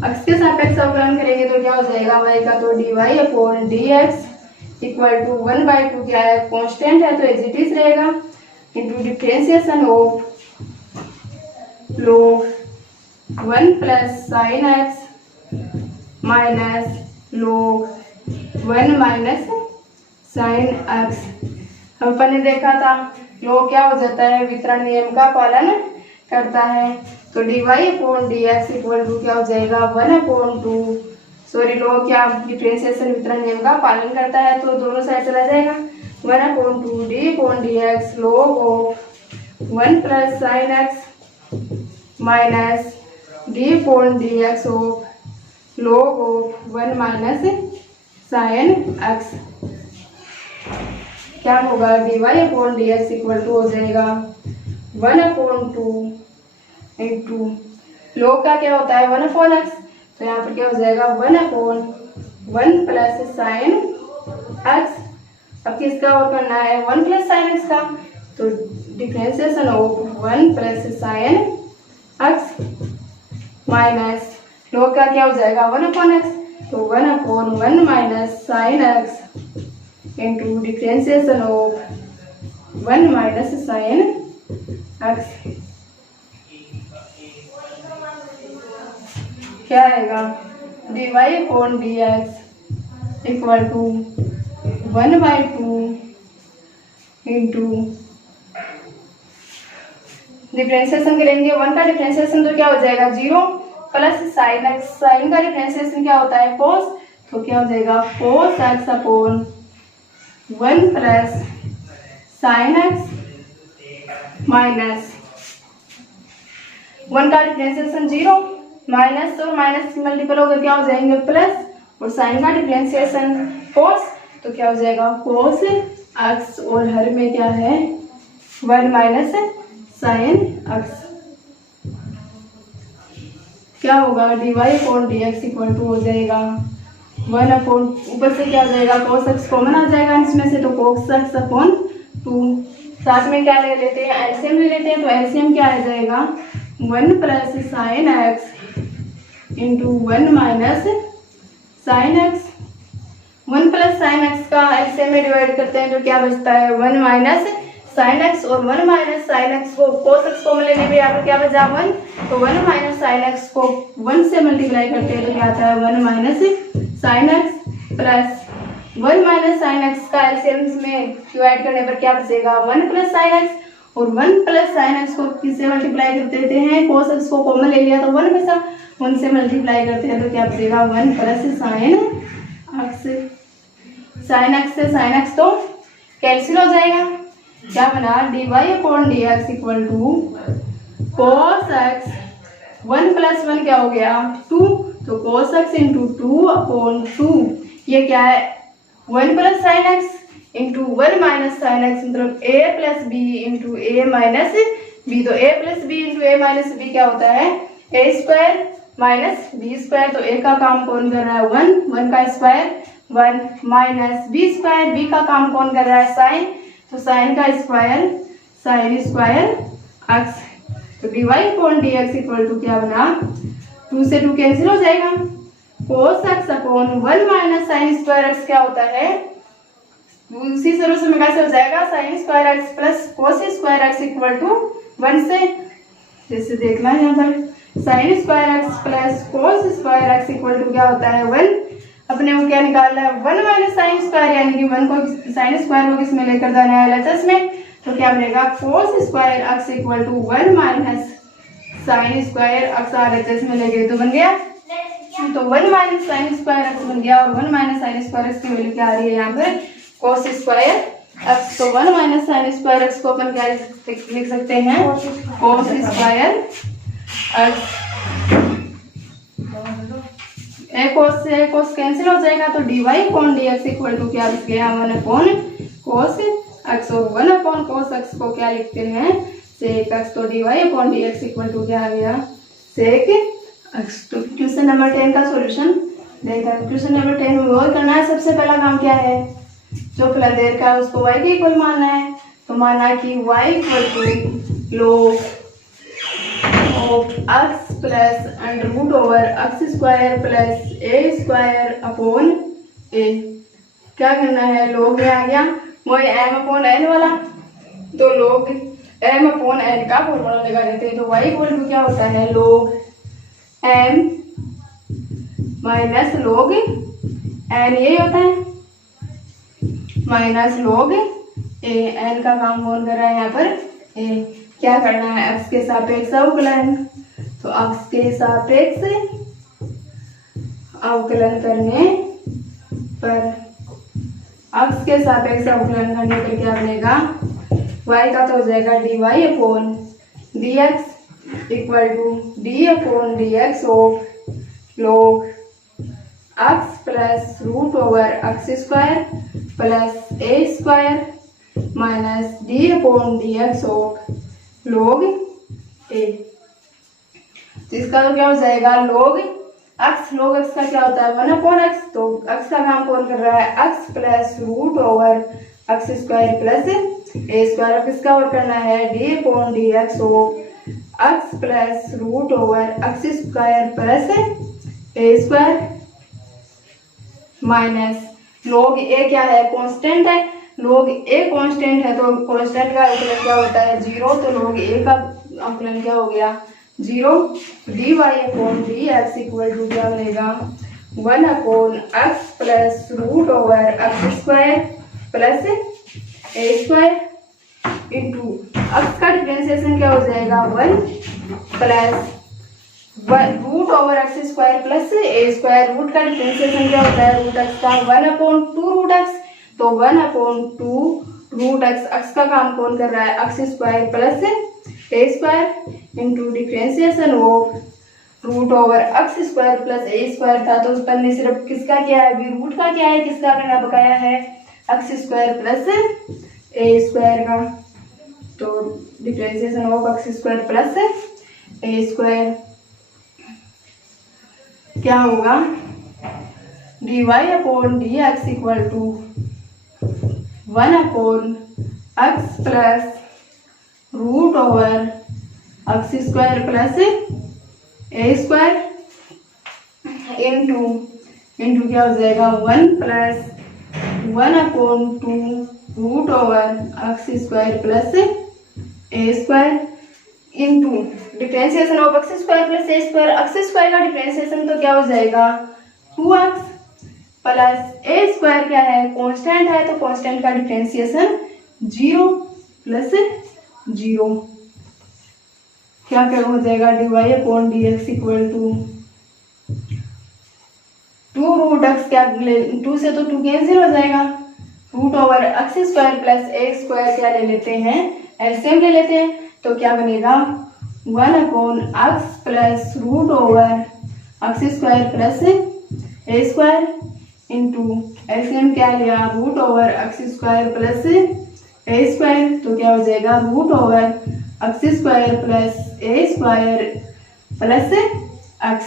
अक्ष के सापेक्ष अवकलन करेंगे तो क्या हो जाएगा, y का तो dy upon dx equal to 1/2 क्या है कांस्टेंट है, तो एज इट इज रहेगा, into differentiation of log 1 plus sine x minus log 1 minus sine x. अपन ने देखा था log क्या हो जाता है, वितरण नियम का पालन करता है, तो dy upon dx equal to क्या हो जाएगा 1/2, सॉरी log क्या डिफरेंशिएशन वितरण नियम का पालन करता है, तो दोनों साइड चला जाएगा 1/2 d upon dx log of 1 plus sine x minus d upon dx of log of 1 minus sine x. क्या होगा, dy upon dx equal to हो जाएगा 1/2 इंटू log का क्या होता है 1/x, तो यहाँ पर क्या हो जाएगा 1/1 प्लस साइन एक्स। अब किसका और करना है 1 प्लस साइन एक्स का, तो differentiation of 1 plus sine x minus log का क्या हो जाएगा 1/x, तो 1/1 minus sine x into differentiation of 1 minus sine x. क्या आएगा, dy upon dx equal to 1/2 into differentiation करेंगे, 1 का डिफरेंशिएशन तो क्या हो जाएगा 0 प्लस साइन एक्स, साइन का डिफरेंशिएशन क्या होता है cos, तो क्या हो जाएगा cos x upon 1 plus sine x minus 1 का डिफरेंशिएशन 0, माइनस और माइनस मल्टीपल होकर क्या हो जाएंगे प्लस, और साइन का डिफरेंशिएशन cos, तो क्या हो जाएगा cos x, और हर में क्या है 1 माइनस साइन x। क्या होगा dy upon dx equal to हो जाएगा 1 अपॉन, ऊपर से क्या हो जाएगा cos x कॉमन आ जाएगा इसमें से, तो cos x अपॉन 2, साथ में क्या ले लेते हैं एलसीएम ले लेते हैं, तो एलसीएम क्या आ जाएगा 1 plus sine x into 1 minus sine x. 1 plus sine x का एलसीएम में डिवाइड करते हैं तो क्या बचता है 1 माइनस साइन एक्स और 1 माइनस साइन एक्स को कोस एक्स कॉमन लेने पे यहाँ पर क्या बचा 1, तो 1 माइनस साइन एक्स को 1 से मल्टीप्लाई करते हैं तो क्या आता है 1 minus sine x plus 1 minus sine x का एलसीएम में क्यू ऐड करने पर क्या बचेगा 1 प्लस साइन एक्स और 1 प्लस साइन एक्स को किससे मल्टीप्लाई कर देते हैं, कोस एक्स को कॉमन ले लिया तो 1 बचा, 1 से मल्टीप्लाई करते हैं तो क्या बचेगा 1 plus sine x. Sine x से साइन एक्स तो कैंसिल हो जाएगा, क्या बना dy upon D x equal to cos x 1 plus 1 क्या हो गया 2, तो कोस एक्स इंटू 2 अपॉन 2, ये क्या है 1 plus sine x into 1 minus sine x, मतलब a plus B into A minus b, तो a plus B into A minus b क्या होता है a square minus b square, तो a का काम कौन कर रहा है 1 का square 1 minus b square, b का काम कौन कर रहा है साइन, तो साइन का स्क्वायर साइन स्क्वायर एक्स, तो dy upon D x equal to क्या बना 2 से 2 कैंसिल हो जाएगा, cos x upon 1 minus sine square x क्या होता है, उसी स्वरूप में कैसे हो जाएगा sine square x plus cos square x equal to 1 से, जैसे देखना है यहाँ पर sine square x plus cos square x equal to क्या होता है 1, अपने को क्या निकालना है 1 माइनस साइन स्क्वायर, यानी कि 1 को साइन स्क्वायर को किस में लेकर जाना है एलएचएस में, तो क्या बनेगा cos square x equal to 1 minus sine square x LHS में ले गए तो बन गया, तो 1 माइनस साइन स्क्वायर एक्स बन गया, और 1 माइनस साइन स्क्वायर एक्स की वैल्यू क्या आ रही है यहाँ पर कोस स्क्वायर एक्स, तो 1 माइनस साइन स्क्वायर एक्स को अपन क्या लिख सकते हैं cos square x, a cos cancel हो जाएगा, तो dy upon D x equal to क्या लिख गया 1 अपॉन कोस एक्स, और 1 अपॉन कोस एक्स को क्या लिखते हैं सेक एक्स, तो dy upon D x equal to क्या आ गया सेक एक्स। तो क्वेश्चन नंबर 10 का सॉल्यूशन देखते हैं। क्वेश्चन नंबर 10 में और करना है, सबसे पहला काम क्या है, जो फलन दे रखा है उसको y के इक्वल मानना है, तो माना कि y equal to log of x plus under root over x square plus a square upon a, क्या करना है log में आ गया वही m अपॉन n वाला, तो log m अपॉन n का फॉर्मूला लगा देते हैं, तो y इक्वल टू क्या होता है log m minus log n, यही होता है माइनस log a, n का काम कौन कर रहा है यहाँ पर a, क्या करना है x के सापेक्ष अवकलन, तो x के सापेक्ष अवकलन करने पर x के सापेक्ष अवकलन करने पर क्या बनेगा y का तो हो जाएगा dy upon D x equal to d upon D x of log x plus root over x square plus a square minus d upon D x of log a, तो इसका तो क्या हो जाएगा log x का क्या होता है 1 अपॉन एक्स, तो x का काम कौन कर रहा है x plus root over x square plus a square, अब किसका और करना है d upon D x of x plus root over x square plus a square minus log a क्या है कांस्टेंट है, log a कांस्टेंट है तो कांस्टेंट का अवकलन क्या होता है 0, तो log a का अवकलन क्या हो गया 0, dy upon D x equal to क्या बनेगा 1 upon x plus root over x square plus a square into x का डिफरेंशिएशन क्या हो जाएगा 1 plus root over x square plus a square, root का डिफरेंशिएशन क्या होता है रूट एक्स का 1 अपॉन 2 रूट एक्स, तो 1 अपॉन 2 रूट एक्स, एक्स का काम कौन कर रहा है x square plus a square into differentiation of root over x square plus a square था, तो उस पर ने सिर्फ किसका किया है अभी रूट का क्या है, किसका करना बकाया है x square plus a square का, तो differentiation of x square plus a square क्या होगा dy upon D x equal to 1 upon x plus root over x square plus a square into क्या हो जाएगा 1 plus 1 upon 2 root over x square plus a square into differentiation of x square plus a square. X square का differentiation तो क्या हो जाएगा 2x plus a square क्या है कांस्टेंट है, तो कांस्टेंट का डिफ्रेंसिएशन 0 प्लस 0 क्या क्या हो जाएगा dy upon dx equal to 2 root x क्या 2 से तो 2 कैंसिल हो जाएगा, root over x square plus a square क्या ले लेते हैं एलसीएम ले लेते हैं, तो क्या बनेगा 1 upon x plus root over x square plus a square into LCM क्या लिया root over x square plus a square, तो क्या हो जाएगा root over x square plus a square plus x,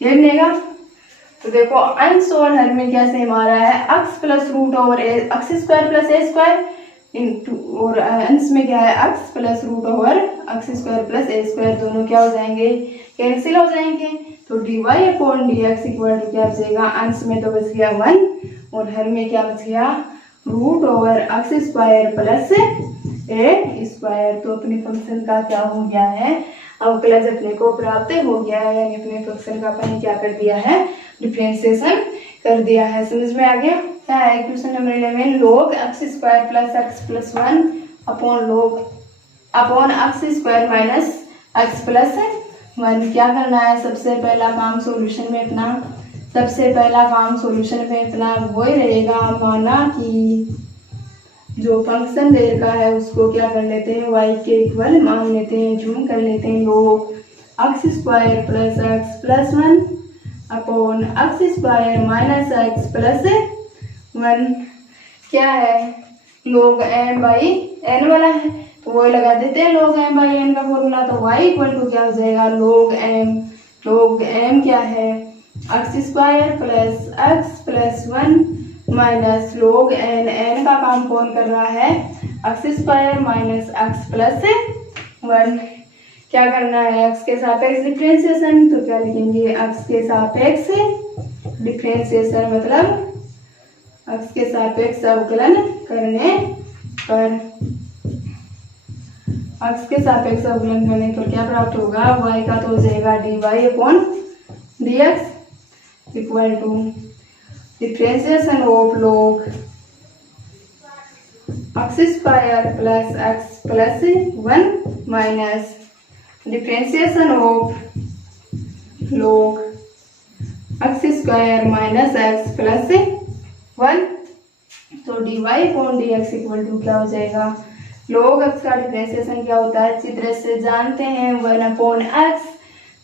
ये बनेगा। तो देखो अंश और हर में क्या सेम आ रहा है x plus root over x square plus a square into और अंश में क्या है x plus root over x square plus a square, दोनों क्या हो जाएंगे कैंसिल हो जाएंगे, तो dy upon dx equal to क्या बचेगा अंश में तो बच गया 1 और हर में क्या बच गया root over x square plus a square. तो अपने फंक्शन का क्या हो गया है अवकलज अपने को प्राप्त हो गया है, यानी अपने फंक्शन का अपन क्या कर दिया है डिफरेंशिएशन कर दिया है। समझ में आ गया क्या है question number 11 log x square plus x plus 1 upon x square minus x plus 1। क्या करना है सबसे पहला काम सॉल्यूशन में अपना, सबसे पहला काम सॉल्यूशन में अपना वही रहेगा, माना कि जो फंक्शन दे रखा है उसको क्या कर लेते हैं y के इक्वल मान लेते हैं, जूम कर लेते हैं log x square plus 1 upon x square minus x plus 1 क्या है log m बाई n वाला है, तो वो लगा देते हैं log m बाई n का फॉर्मूला, तो y इक्वल टू क्या हो जाएगा log m क्या है x square plus 1 minus log n का काम कौन कर रहा है x square minus x plus 1। क्या करना है एक्स के सापेक्ष डिफरेंशिएशन, तो क्या लिखेंगे एक्स के सापेक्ष डिफरेंशिएशन मतलब एक्स के सापेक्ष अवकलन करने पर, एक्स के सापेक्ष अवकलन करने पर क्या प्राप्त होगा y का तो हो जाएगा dy upon dx equal to differentiation of log x square plus x plus 1 minus differentiation of log x square minus x plus 1, तो dy upon dx equal to क्या हो जाएगा log x का डिफरेंशिएशन क्या होता है अच्छी तरह से जानते हैं 1 अपॉन एक्स,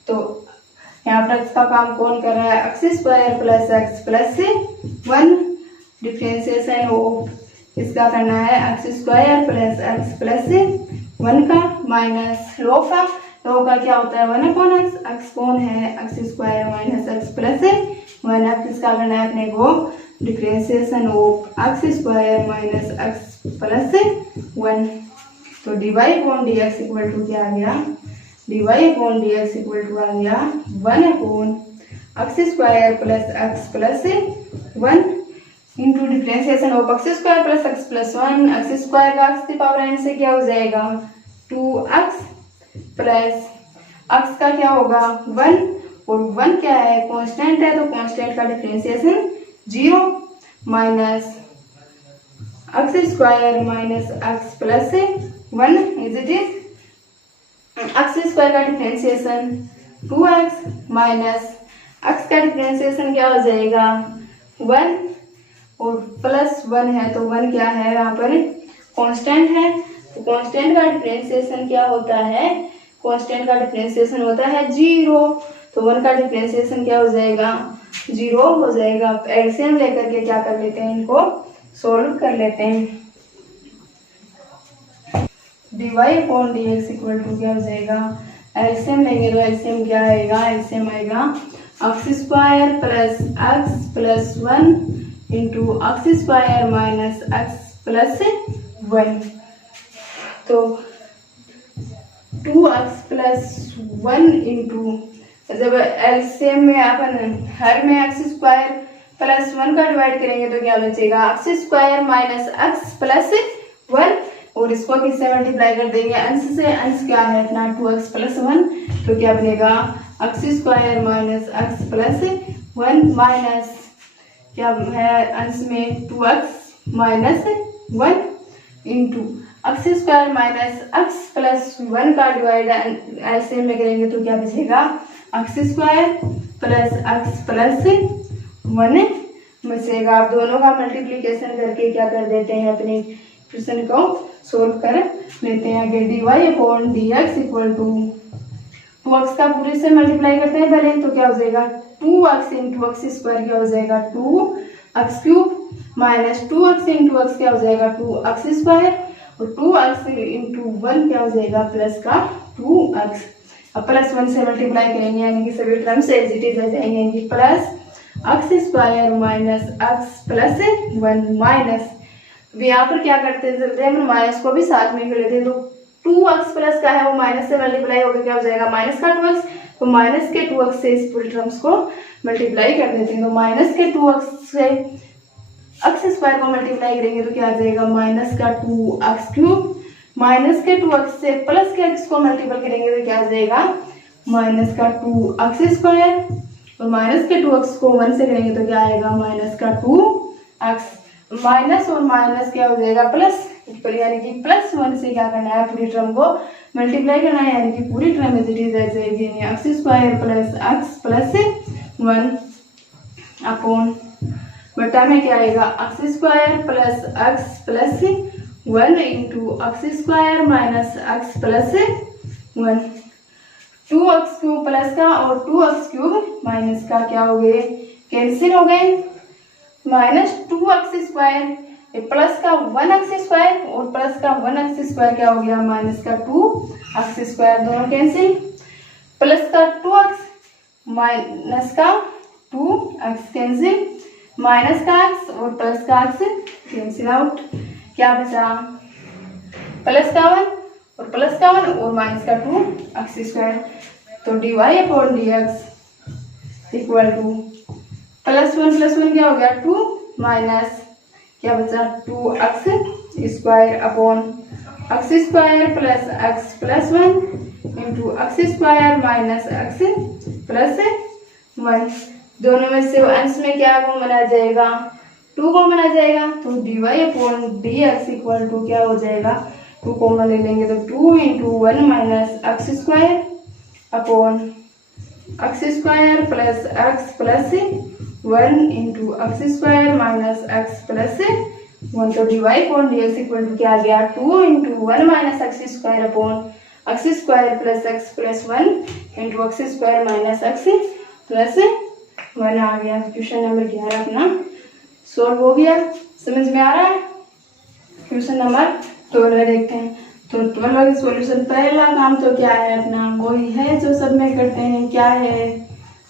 तो यहाँ पर x का काम कौन कर रहा है x square plus x plus 1 differentiation of इसका करना है x square plus x plus 1 का माइनस log का क्या होता है 1 अपॉन एक्स, एक्स कौन है x square minus x plus 1, अब किसका करना है अपने को differentiation of x square minus x plus 1, तो dy upon dx equal to क्या आ गया dy upon dx equal to आ गया 1 upon x square plus x plus 1 into differentiation of x square plus x plus 1, x square का x की power n से क्या हो जाएगा 2x प्लस एक्स का क्या होगा 1 और 1 क्या है कांस्टेंट है, तो कांस्टेंट का differentiation 0 minus x square minus x plus 1 is it is x square का डिफरेंशिएशन 2x माइनस एक्स का डिफरेंशिएशन क्या हो जाएगा 1 और प्लस 1 है, तो 1 क्या है यहाँ पर कांस्टेंट है, तो कांस्टेंट का डिफरेंशिएशन क्या होता है कांस्टेंट का डिफरेंशिएशन होता है 0, तो 1 का डिफरेंशिएशन क्या हो जाएगा 0 हो जाएगा। एलसीएम लेकर के क्या कर लेते हैं इनको सोल्व कर लेते हैं, dy upon dx equal to क्या हो जाएगा एलसीएम लेंगे तो एलसीएम क्या आएगा एलसीएम आएगा x square plus 1 into x square minus x plus 1, तो 2x प्लस 1 इंटू जब एलसीएम में अपन हर में एक्स स्क्वायर प्लस 1 का डिवाइड करेंगे तो क्या बचेगा x square minus x plus 1 और इसको किससे मल्टीप्लाई कर देंगे अंश से। अंश क्या है अपना 2x प्लस 1 तो क्या बनेगा x square minus x plus 1 minus क्या है अंश में 2x minus 1 into x square minus x plus 1 का डिवाइड ऐसे में करेंगे तो क्या बचेगा x square plus x plus 1 बचेगा। आप दोनों का मल्टीप्लीकेशन करके क्या कर देते हैं अपने क्वेश्चन को सोल्व कर लेते हैं। आगे dy upon dx equal to 2x का पूरे से मल्टीप्लाई करते हैं पहले तो क्या हो जाएगा 2x इंटू एक्स स्क्वायर क्या हो जाएगा 2x cube minus 2x into x क्या हो जाएगा 2x स्क्वायर और 2x इंटू 1 क्या हो जाएगा प्लस का 2x। अब प्लस 1 से मल्टीप्लाई करेंगे यानी कि सभी टर्म्स एज इट इज आ जाएंगे plus x square minus x plus 1 minus यहाँ पर क्या करते हैं चलते हैं माइनस को भी साथ में कर लेते हैं तो 2x प्लस का है वो माइनस से मल्टीप्लाई होकर क्या हो जाएगा माइनस का 2x तो माइनस के 2x से इस पूरे टर्म्स को मल्टीप्लाई कर देते हैं तो माइनस के 2x से एक्स स्क्वायर को मल्टीप्लाई करेंगे तो क्या आ जाएगा माइनस का 2x क्यूब माइनस के 2x से प्लस के x को मल्टीपल करेंगे तो क्या आ जाएगा माइनस का 2x स्क्वायर और माइनस के 2x को 1 से करेंगे तो क्या आएगा माइनस का 2x माइनस और माइनस क्या हो जाएगा प्लस यानी कि प्लस 1 से क्या करना है पूरी टर्म को मल्टीप्लाई करना है यानी कि पूरी टर्म एज इट इज आ जाएगी x square plus x plus 1 upon बटा में क्या आएगा x square plus x plus 1 into x square minus x plus 1 2x cube plus का और 2x क्यूब माइनस का क्या हो गए कैंसिल हो गए माइनस 2x स्क्वायर प्लस का 1x स्क्वायर और प्लस का 1x स्क्वायर क्या हो गया माइनस का 2x स्क्वायर दोनों कैंसिल प्लस का 2x माइनस का 2x कैंसिल माइनस का x और प्लस का x कैंसिल आउट क्या बचा प्लस का 1 और प्लस का 1 और माइनस का 2x स्क्वायर तो dy upon dx equal two plus 1 क्या हो गया 2 माइनस क्या बचा 2x square upon x square plus x plus 1 into x square minus x plus 1 दोनों में से अंश में क्या कॉमन आ जाएगा 2 कॉमन आ जाएगा तो dy upon dx equal to क्या हो जाएगा 2 कॉमन ले लेंगे तो 2 into 1 minus x square upon x square plus x plus 1 into x square minus x plus 1 तो dy upon dx equal to क्या आ गया 2 into 1 minus x square upon x square plus x plus 1 into x square minus x plus 1 आ गया। Question number 11 अपना solve हो गया। समझ में आ रहा है। क्वेश्चन नंबर 12 देखते हैं। तो 12 का सॉल्यूशन पहला काम तो क्या है अपना वही है जो सब में करते हैं क्या है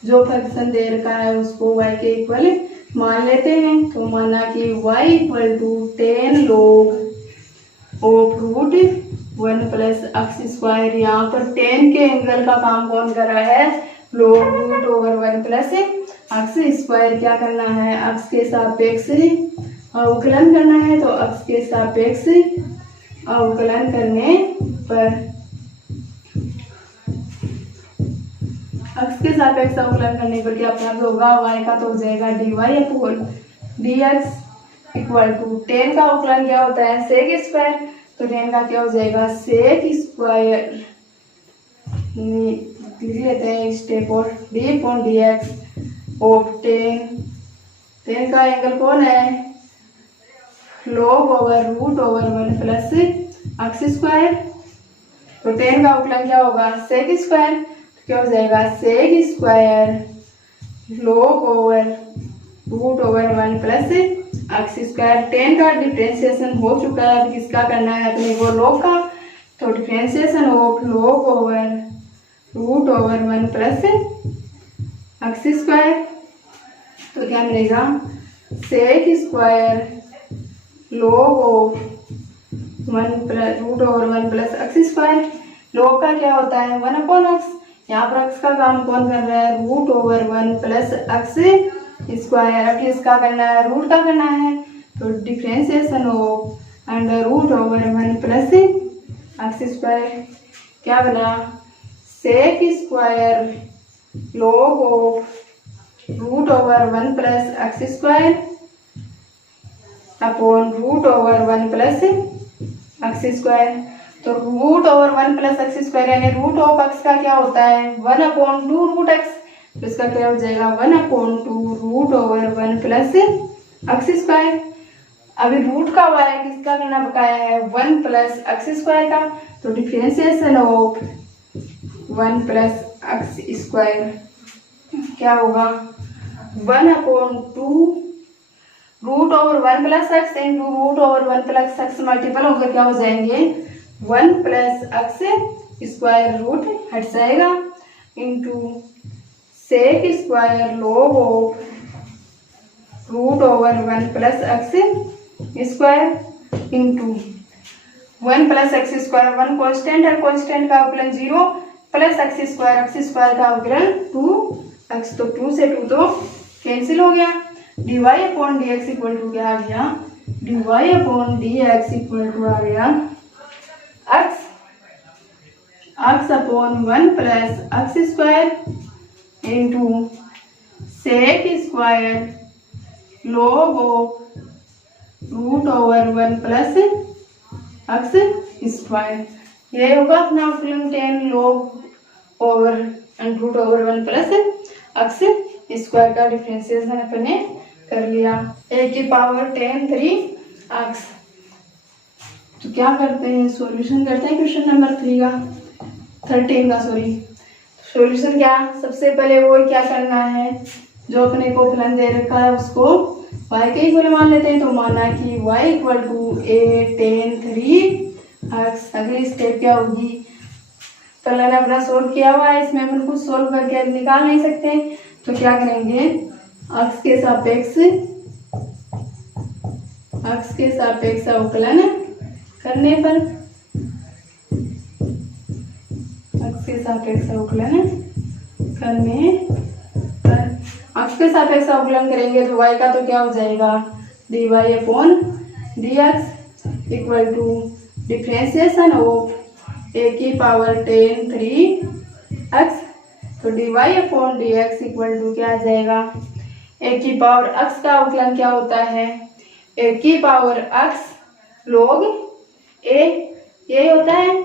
जो फंक्शन दे रखा है उसको y के इक्वल मान लेते हैं। तो माना कि y equal to 10 log of root 1 plus x square. यहाँ पर 10 के एंगल का काम कौन कर रहा है log root over 1 plus x square. क्या करना है एक्स के सापेक्ष अवकलन करना है तो एक्स के सापेक्ष अवकलन करने पर एक्स के सापेक्ष अवकलन करने पर क्या प्राप्त होगा y का तो हो जाएगा dy upon dx equal to 10 का अवकलन क्या होता है सेक स्क्वायर तो 10 का क्या हो जाएगा सेक स्क्वायर लिख लेते हैं स्टेप और d अपॉन dx ऑफ 10 का एंगल कौन है log over root over 1 plus x square. तो 10 का अवकलन क्या होगा सेक स्क्वायर तो क्या हो जाएगा sec square log over root over 1 plus x square. 10 का डिफरेंशिएशन हो चुका है। अब किसका करना है अपने को log का तो differentiation of log over root over 1 plus x square तो क्या मिलेगा sec square log of 1 plus root over 1 plus x square. log का क्या होता है 1 अपॉन एक्स। यहाँ पर एक्स का काम कौन कर रहा है root over 1 plus x square. अब इसका करना है, रूट का करना है, तो differentiation of under root over 1 plus x square क्या बना, sec square log of root over 1 plus x square upon root over 1 plus x square. तो root over 1 plus x square यानी रूट ऑफ एक्स का क्या होता है 1/2 root x, तो इसका क्या हो जाएगा 1/2 root over 1 plus x square. अभी रूट का हुआ है, किसका करना बकाया है 1 प्लस एक्स स्क्वायर का, तो differentiation of 1 plus x square क्या होगा 1/2 root over 1 plus x into root over 1 plus x multiple होकर क्या हो जाएंगे 1 प्लस एक्स स्क्वायर रूट हट जाएगा into sec square log of root over 1 plus x square into 1 plus x square 1 constant है, constant का अवकलन 0 प्लस एक्स स्क्वायर का अवकलन 2x, तो 2 से 2 तो कैंसिल हो गया। dy upon D x equal to क्या आ गया, dy upon D x equal to आ गया x upon 1 plus x square into sec square log of root over 1 plus x square. ये होगा अपना अवकलन 10 log over root over 1 plus x square का डिफरेंशिएशन अपने कर लिया। a की पावर 10 3x। तो क्या करते हैं, सॉल्यूशन करते हैं क्वेश्चन नंबर 13 का सॉल्यूशन क्या, सबसे पहले वो क्या करना है, जो अपने को फलन दे रखा है उसको y के इक्वल मान लेते हैं। तो माना कि y equal to a 10 3x। अगली स्टेप क्या होगी, फलन अपना सोल्व किया हुआ है, इसमें अपन कुछ सोल्व करके निकाल नहीं सकते, तो क्या करेंगे x के सापेक्ष अवकलन करने पर x के सापेक्ष अवकलन करेंगे तो y का तो क्या हो जाएगा dy upon dx equal to differentiation of a की पावर 10 3x। तो dy upon dx equal to क्या आ जाएगा, a की पावर x का अवकलन क्या होता है a की पावर x log a, ये होता है।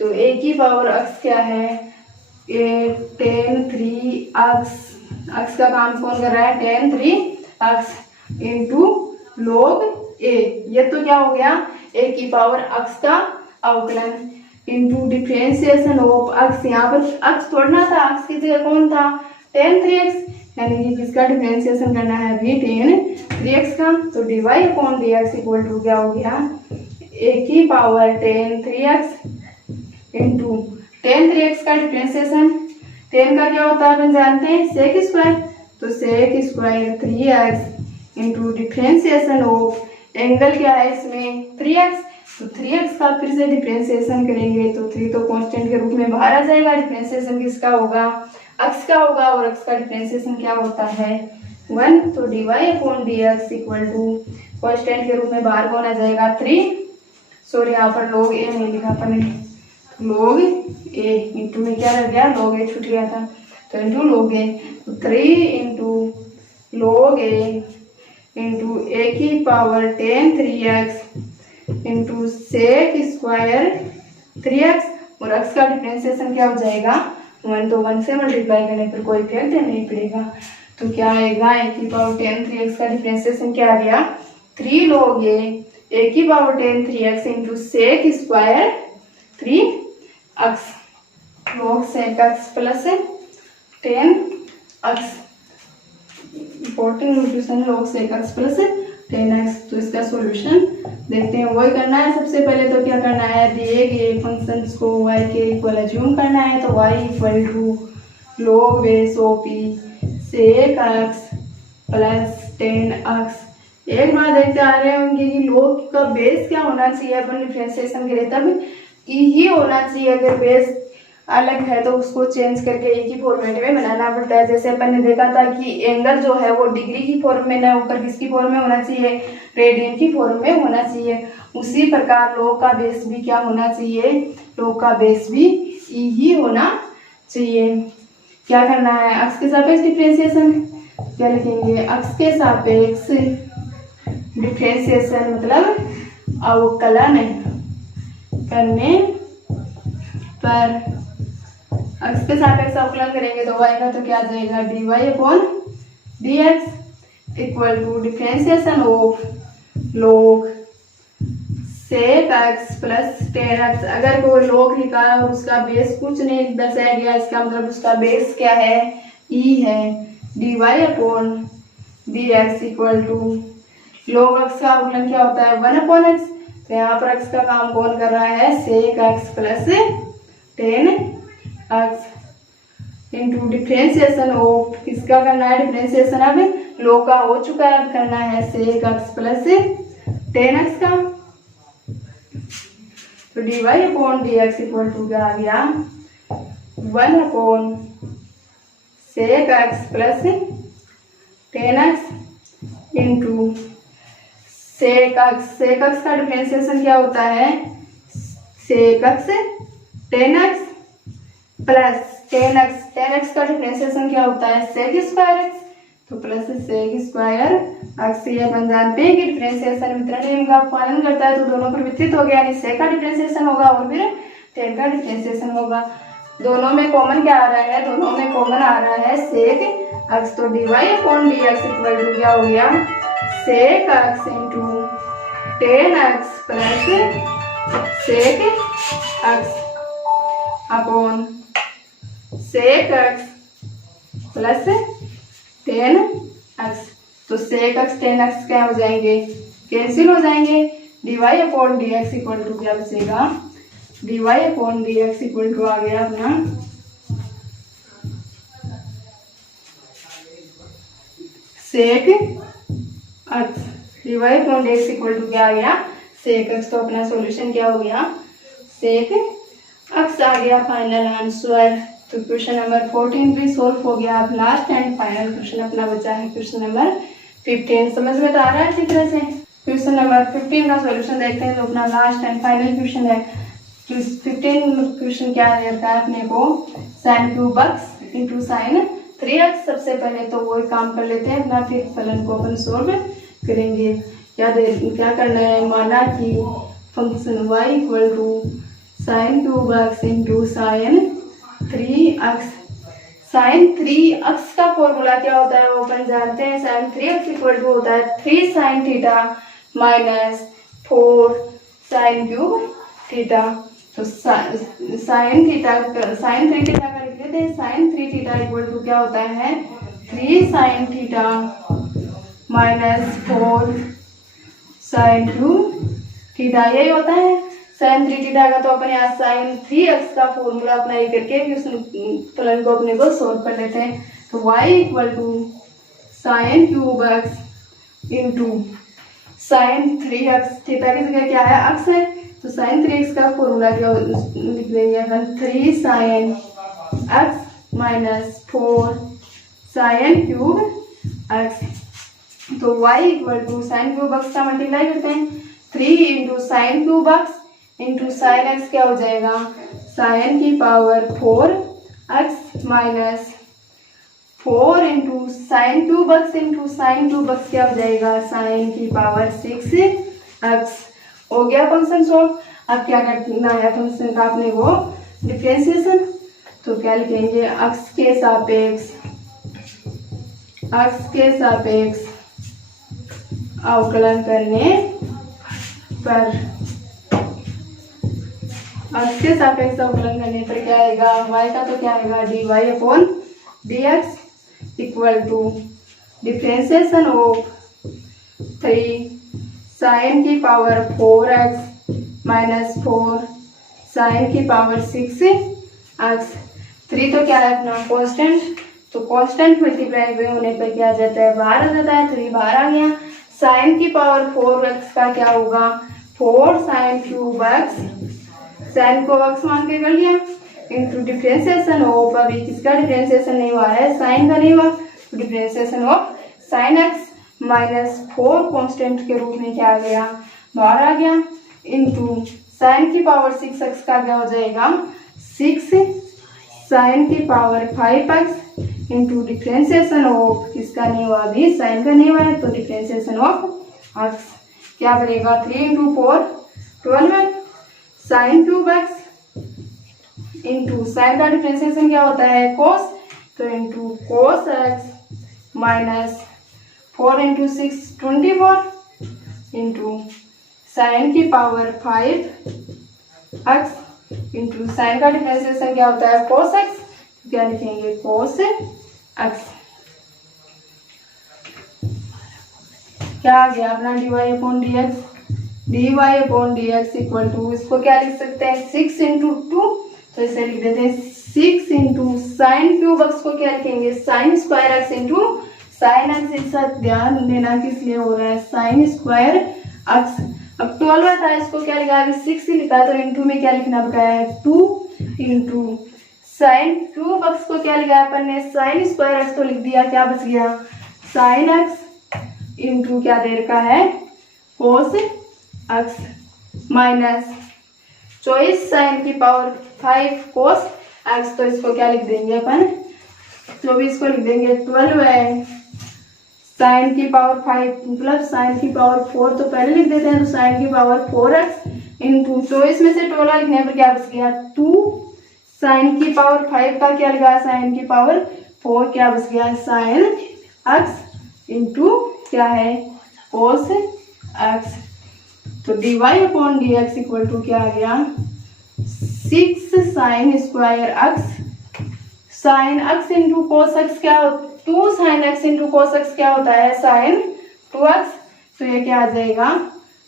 तो a की पावर x क्या है, a 10 3x, x का काम कौन कर रहा है 10 3x इंटू log a, ये तो क्या हो गया a की पावर x का अवकलन इंटू डिफरेंशिएशन ऑफ x। यहाँ पर x छोड़ना था, x की जगह कौन था 10 3x, यानी कि किसका डिफरेंशिएशन करना है अभी 10 3x का। तो dy upon dx equal to क्या हो गया a की पावर 10 3x इंटू 10 3x का डिफरेंशिएशन 10 का क्या होता है अपन जानते हैं सेक स्क्वायर, तो sec square 3x into differentiation of angle क्या है इसमें 3x। तो 3x का फिर से डिफरेंशिएशन करेंगे तो 3 तो कांस्टेंट के रूप में बाहर आ जाएगा, डिफरेंशिएशन किसका होगा x का होगा, और x का डिफरेंशिएशन क्या होता है 1। तो dy upon dx equal to constant के रूप में बाहर कौन आ जाएगा 3, सॉरी यहाँ पर log a नहीं लिखा अपन, log a इंटू में क्या रह गया log a छूट गया था, तो इंटू log a, तो 3 into log a into a की power 10 3x into sec square 3x, और x का डिफरेंशिएशन क्या हो जाएगा 1, तो 1 से मल्टीप्लाई करने पर कोई इफेक्ट नहीं पड़ेगा। तो क्या आएगा a की पावर 10 3x का डिफरेंशिएशन क्या आ गया 3 log a की power 10 3x into sec square 3x log sec x plus 10x, important notation log sec x plus 10x। तो इसका सॉल्यूशन देखते हैं, वही करना है। सबसे पहले तो क्या करना है, दिए गए फंक्शंस को y के इक्वल अज्यूम करना है, तो y equal to log base of p sec x plus 10x। एक बार देखते आ रहे होंगे कि log का बेस क्या होना चाहिए, अपन डिफरेंशिएशन करें तब e ही होना चाहिए। अगर बेस अलग है तो उसको चेंज करके एक ही फॉर्मेट में बनाना पड़ता है। जैसे अपन ने देखा था कि एंगल जो है वो डिग्री की फॉर्म में ना ऊपर किसकी फॉर्म में होना चाहिए, रेडियन की फॉर्म में होना चाहिए। उसी प्रकार log का बेस भी क्या होना चाहिए, log का बेस भी ई ही होना चाहिए। क्या करना है, अक्ष के सापेक्ष डिफरेंशिएशन, क्या लिखेंगे, अक्ष के सापेक्ष डिफरेंशिएशन मतलब अवकलन करने पर, अक्ष के सापेक्ष अवकलन करेंगे तो y का तो क्या आ जाएगा dy upon dx equal to differentiation of log sec x plus tan x। अगर कोई log लिखा है और उसका बेस कुछ नहीं दर्शाया गया, इसका मतलब उसका बेस क्या है, e है, dy upon dx equal to log x का अवकलन क्या होता है 1 अपॉन x। तो यहाँ पर x का काम कौन कर रहा है, sec x plus tan x into differentiation of, किसका करना है डिफरेंशिएशन, अब log का हो चुका है, अब करना है sec x plus tan x का। तो dy upon dx equal to क्या आ गया 1 upon sec x plus tan x into sec x का डिफरेंशिएशन क्या होता है sec x tan x plus tan x का डिफरेंशिएशन क्या होता है sec स्क्वायर x, तो प्लस sec स्क्वायर x। ये अपन जानते हैं कि डिफरेंशिएशन वितरण नियम का पालन करता है, तो दोनों पर वितरित हो गया, यानी sec का डिफरेंशिएशन होगा और फिर tan का डिफरेंशिएशन होगा। दोनों में कॉमन क्या आ रहा है, दोनों में कॉमन आ रहा है sec x, तो dy upon dx equal to क्या हो गया sec x into tan x plus sec x upon sec x plus tan x। तो sec x tan x क्या हो जाएंगे, कैंसिल हो जाएंगे। dy upon dx equal to क्या बचेगा, dy upon dx equal to आ गया अपना sec x, dy upon dx equal to क्या आ गया sec x। तो अपना सॉल्यूशन क्या हो गया sec x आ गया फाइनल आंसर। तो क्वेश्चन नंबर 14 भी सॉल्व हो गया। अब लास्ट एंड फाइनल क्वेश्चन अपना बचा है क्वेश्चन नंबर 15। समझ में तो आ रहा है अच्छी तरह से। क्वेश्चन नंबर 15 का सॉल्यूशन देखते हैं, तो अपना लास्ट एंड फाइनल क्वेश्चन है। 15 क्वेश्चन क्या रहता है अपने को, sin cube x into sine 3x। सबसे पहले तो वही काम कर लेते हैं अपना, फिर फलन को अपन सॉल्व करेंगे। क्या करना है, माना कि function y equal to sine cube x into sine 3x। Sine 3x का फॉर्मूला क्या होता है वो अपन जानते हैं, साइन 3x इक्वल टू होता है 3 sine theta minus 4 sine cube theta. तो साइन 3 थीटा का लिख लेते हैं, साइन 3 थीटा इक्वल टू क्या होता है 3 sine theta minus 4 sine cube theta, यही होता है साइन 3 थीटा का। तो अपन यहाँ साइन 3x का फॉर्मूला अप्लाई करके फलन को अपने को सोल्व कर लेते हैं। तो y equal to sine cube x into sine 3x, theta की जगह क्या है x है, तो साइन 3x का फॉर्मूला क्या लिख देंगे अपन 3 sine x minus 4 sine cube x। तो y equal to sine cube x का मल्टीप्लाई करते हैं, 3 into sine cube x into sine x क्या हो जाएगा साइन की power 4x minus 4 into sine cube x into sine cube x क्या हो जाएगा साइन की पावर 6x। हो गया फंक्शन सॉल्व। अब क्या करना है फंक्शन का अपने को डिफरेंशिएशन। तो क्या लिखेंगे, x के सापेक्ष अवकलन करने पर, x के सापेक्ष अवकलन करने पर क्या आएगा, y का तो क्या आएगा dy upon dx equal to differentiation of 3 sine की पावर 4x माइनस 4 साइन की पावर 6x। 3 तो क्या है अपना कांस्टेंट, तो कांस्टेंट मल्टीप्लाई में होने पर क्या आ जाता है बाहर आ जाता है, 3 बाहर आ गया। साइन की पावर 4x का क्या होगा 4 साइन क्यूब x, साइन को x मान के कर लिया इंटू डिफ्रेंसिएशन ऑफ, अभी किसका डिफ्रेंसिएशन नहीं हुआ है, साइन का नहीं हुआ, तो differentiation of sine x minus 4 constant के रूप में क्या आ गया, बाहर आ गया, इंटू साइन की पावर 6x का क्या हो जाएगा 6 साइन की power 5x into differentiation of, किसका नहीं हुआ अभी, साइन का नहीं हुआ है, तो डिफ्रेंसिएशन ऑफ x क्या बनेगा 3 into 4 12 sine cube x into sign का डिफ्रेंसिएशन क्या होता है कोस, तो into cos x minus 4 into 6 24 into sine की पावर 5 एक्स इंटू साइन का डिफ्रेंसिएशन क्या होता है कोस एक्स, तो क्या लिखेंगे कोस एक्स, क्या आ गया अपना dy upon dx equal to, इसको क्या लिख सकते हैं 6 इंटू 2, तो इसे लिख देते हैं 6 इंटू साइन क्यूब एक्स को क्या लिखेंगे sign square x into sine x, इस साथ ध्यान देना किस लिए हो रहा है साइन स्क्वायर एक्स, अब 12 था इसको क्या लिखा है 6 ही लिखा है, तो इंटू में क्या लिखना पड़ा है 2 इंटू साइन क्यूब एक्स को क्या लिखा है अपन ने साइन स्क्वायर एक्स, तो लिख दिया, क्या बच गया साइन एक्स इंटू क्या दे रखा है cos x minus choice sine की पावर 5 कोस एक्स, तो इसको क्या लिख देंगे अपन, तो भी इसको लिख देंगे 12 है साइन की पावर 5 मतलब साइन की पावर 4, तो पहले लिख देते हैं, तो साइन की पावर 4x इंटू चॉइस में से 12 लिखने पर क्या बच गया 2 साइन की पावर 5 का क्या लिखा है साइन की पावर 4, क्या बच गया साइन एक्स इंटू क्या है कोस एक्स, तो dy upon dx equal to क्या आ गया 6 sine square x sine x into cos x, क्या 2 sine x into cos x क्या होता है साइन 2x, तो ये क्या आ जाएगा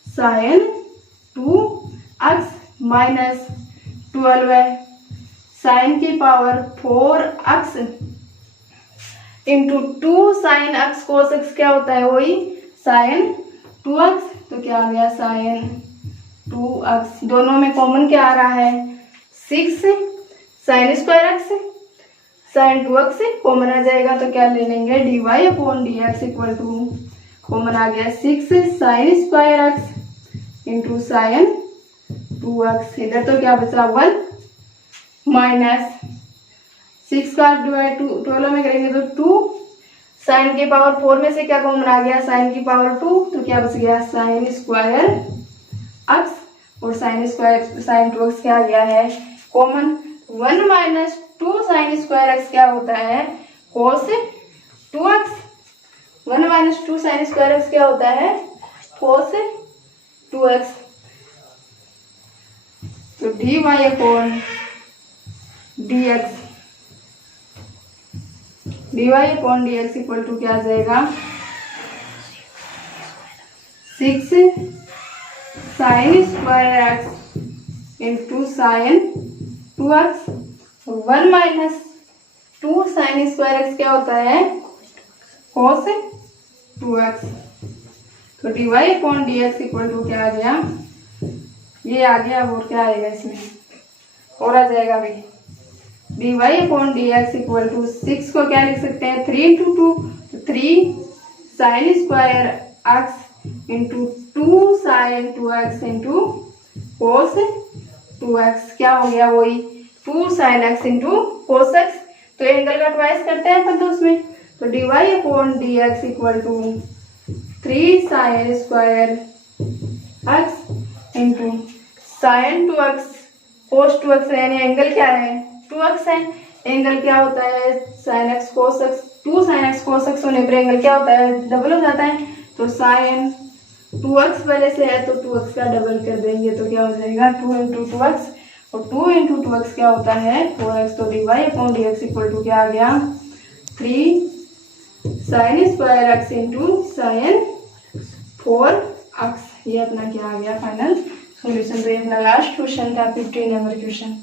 साइन 2x माइनस 12 है साइन की power 4x into 2 sine x cos x क्या होता है वही साइन 2x, तो क्या आ गया साइन 2x, दोनों में कॉमन क्या आ रहा है 6 sine square x sine 2x common आ जाएगा, तो क्या ले लेंगे dy upon dx equal to common आ गया 6 sine square x into sine 2x, इधर तो क्या बचा 1 माइनस 6 का डिवाइड 12 में करेंगे तो 2 साइन की पावर 4 में से क्या कॉमन आ गया साइन की पावर 2, तो क्या बच गया साइन स्क्वायर एक्स और साइन स्क्वायर साइन 2x क्या आ गया है common, 1 minus 2 sine square x क्या होता है cos 2x, 1 minus 2 sine square x क्या होता है कोस 2x, तो dy upon dx dy upon dx equal to क्या आ जाएगा 6 sine square x into sine 2x, 1 minus 2 sine square x क्या होता है कोस 2x, तो dy upon dx equal to क्या आ गया, ये आ गया, और क्या आएगा इसमें और आ जाएगा भाई dy upon dx equal to 6 को क्या लिख सकते हैं 3 इंटू 2, तो 3 sine square x into 2 sine 2x into cos 2x, क्या हो गया वही 2 sine x into cos x, तो एंगल का ट्वाइस करते हैं अपन तो उसमें, तो dy upon dx equal to 3 sine square x into sine 2x cos 2x, यानी एंगल क्या है 2x है, एंगल क्या होता है sign x cos x, 2 sine x cos x होने पर एंगल क्या होता है डबल हो जाता है, तो साइन 2x पहले से है तो 2x का डबल कर देंगे, तो क्या हो जाएगा 2 इंटू 2x और 2 इंटू 2x क्या होता है 4x, तो dy upon dx equal to क्या आ गया 3 sine square x into sine 4x, ये अपना क्या आ गया फाइनल सॉल्यूशन, तो ये अपना लास्ट क्वेश्चन था 15 नंबर क्वेश्चन।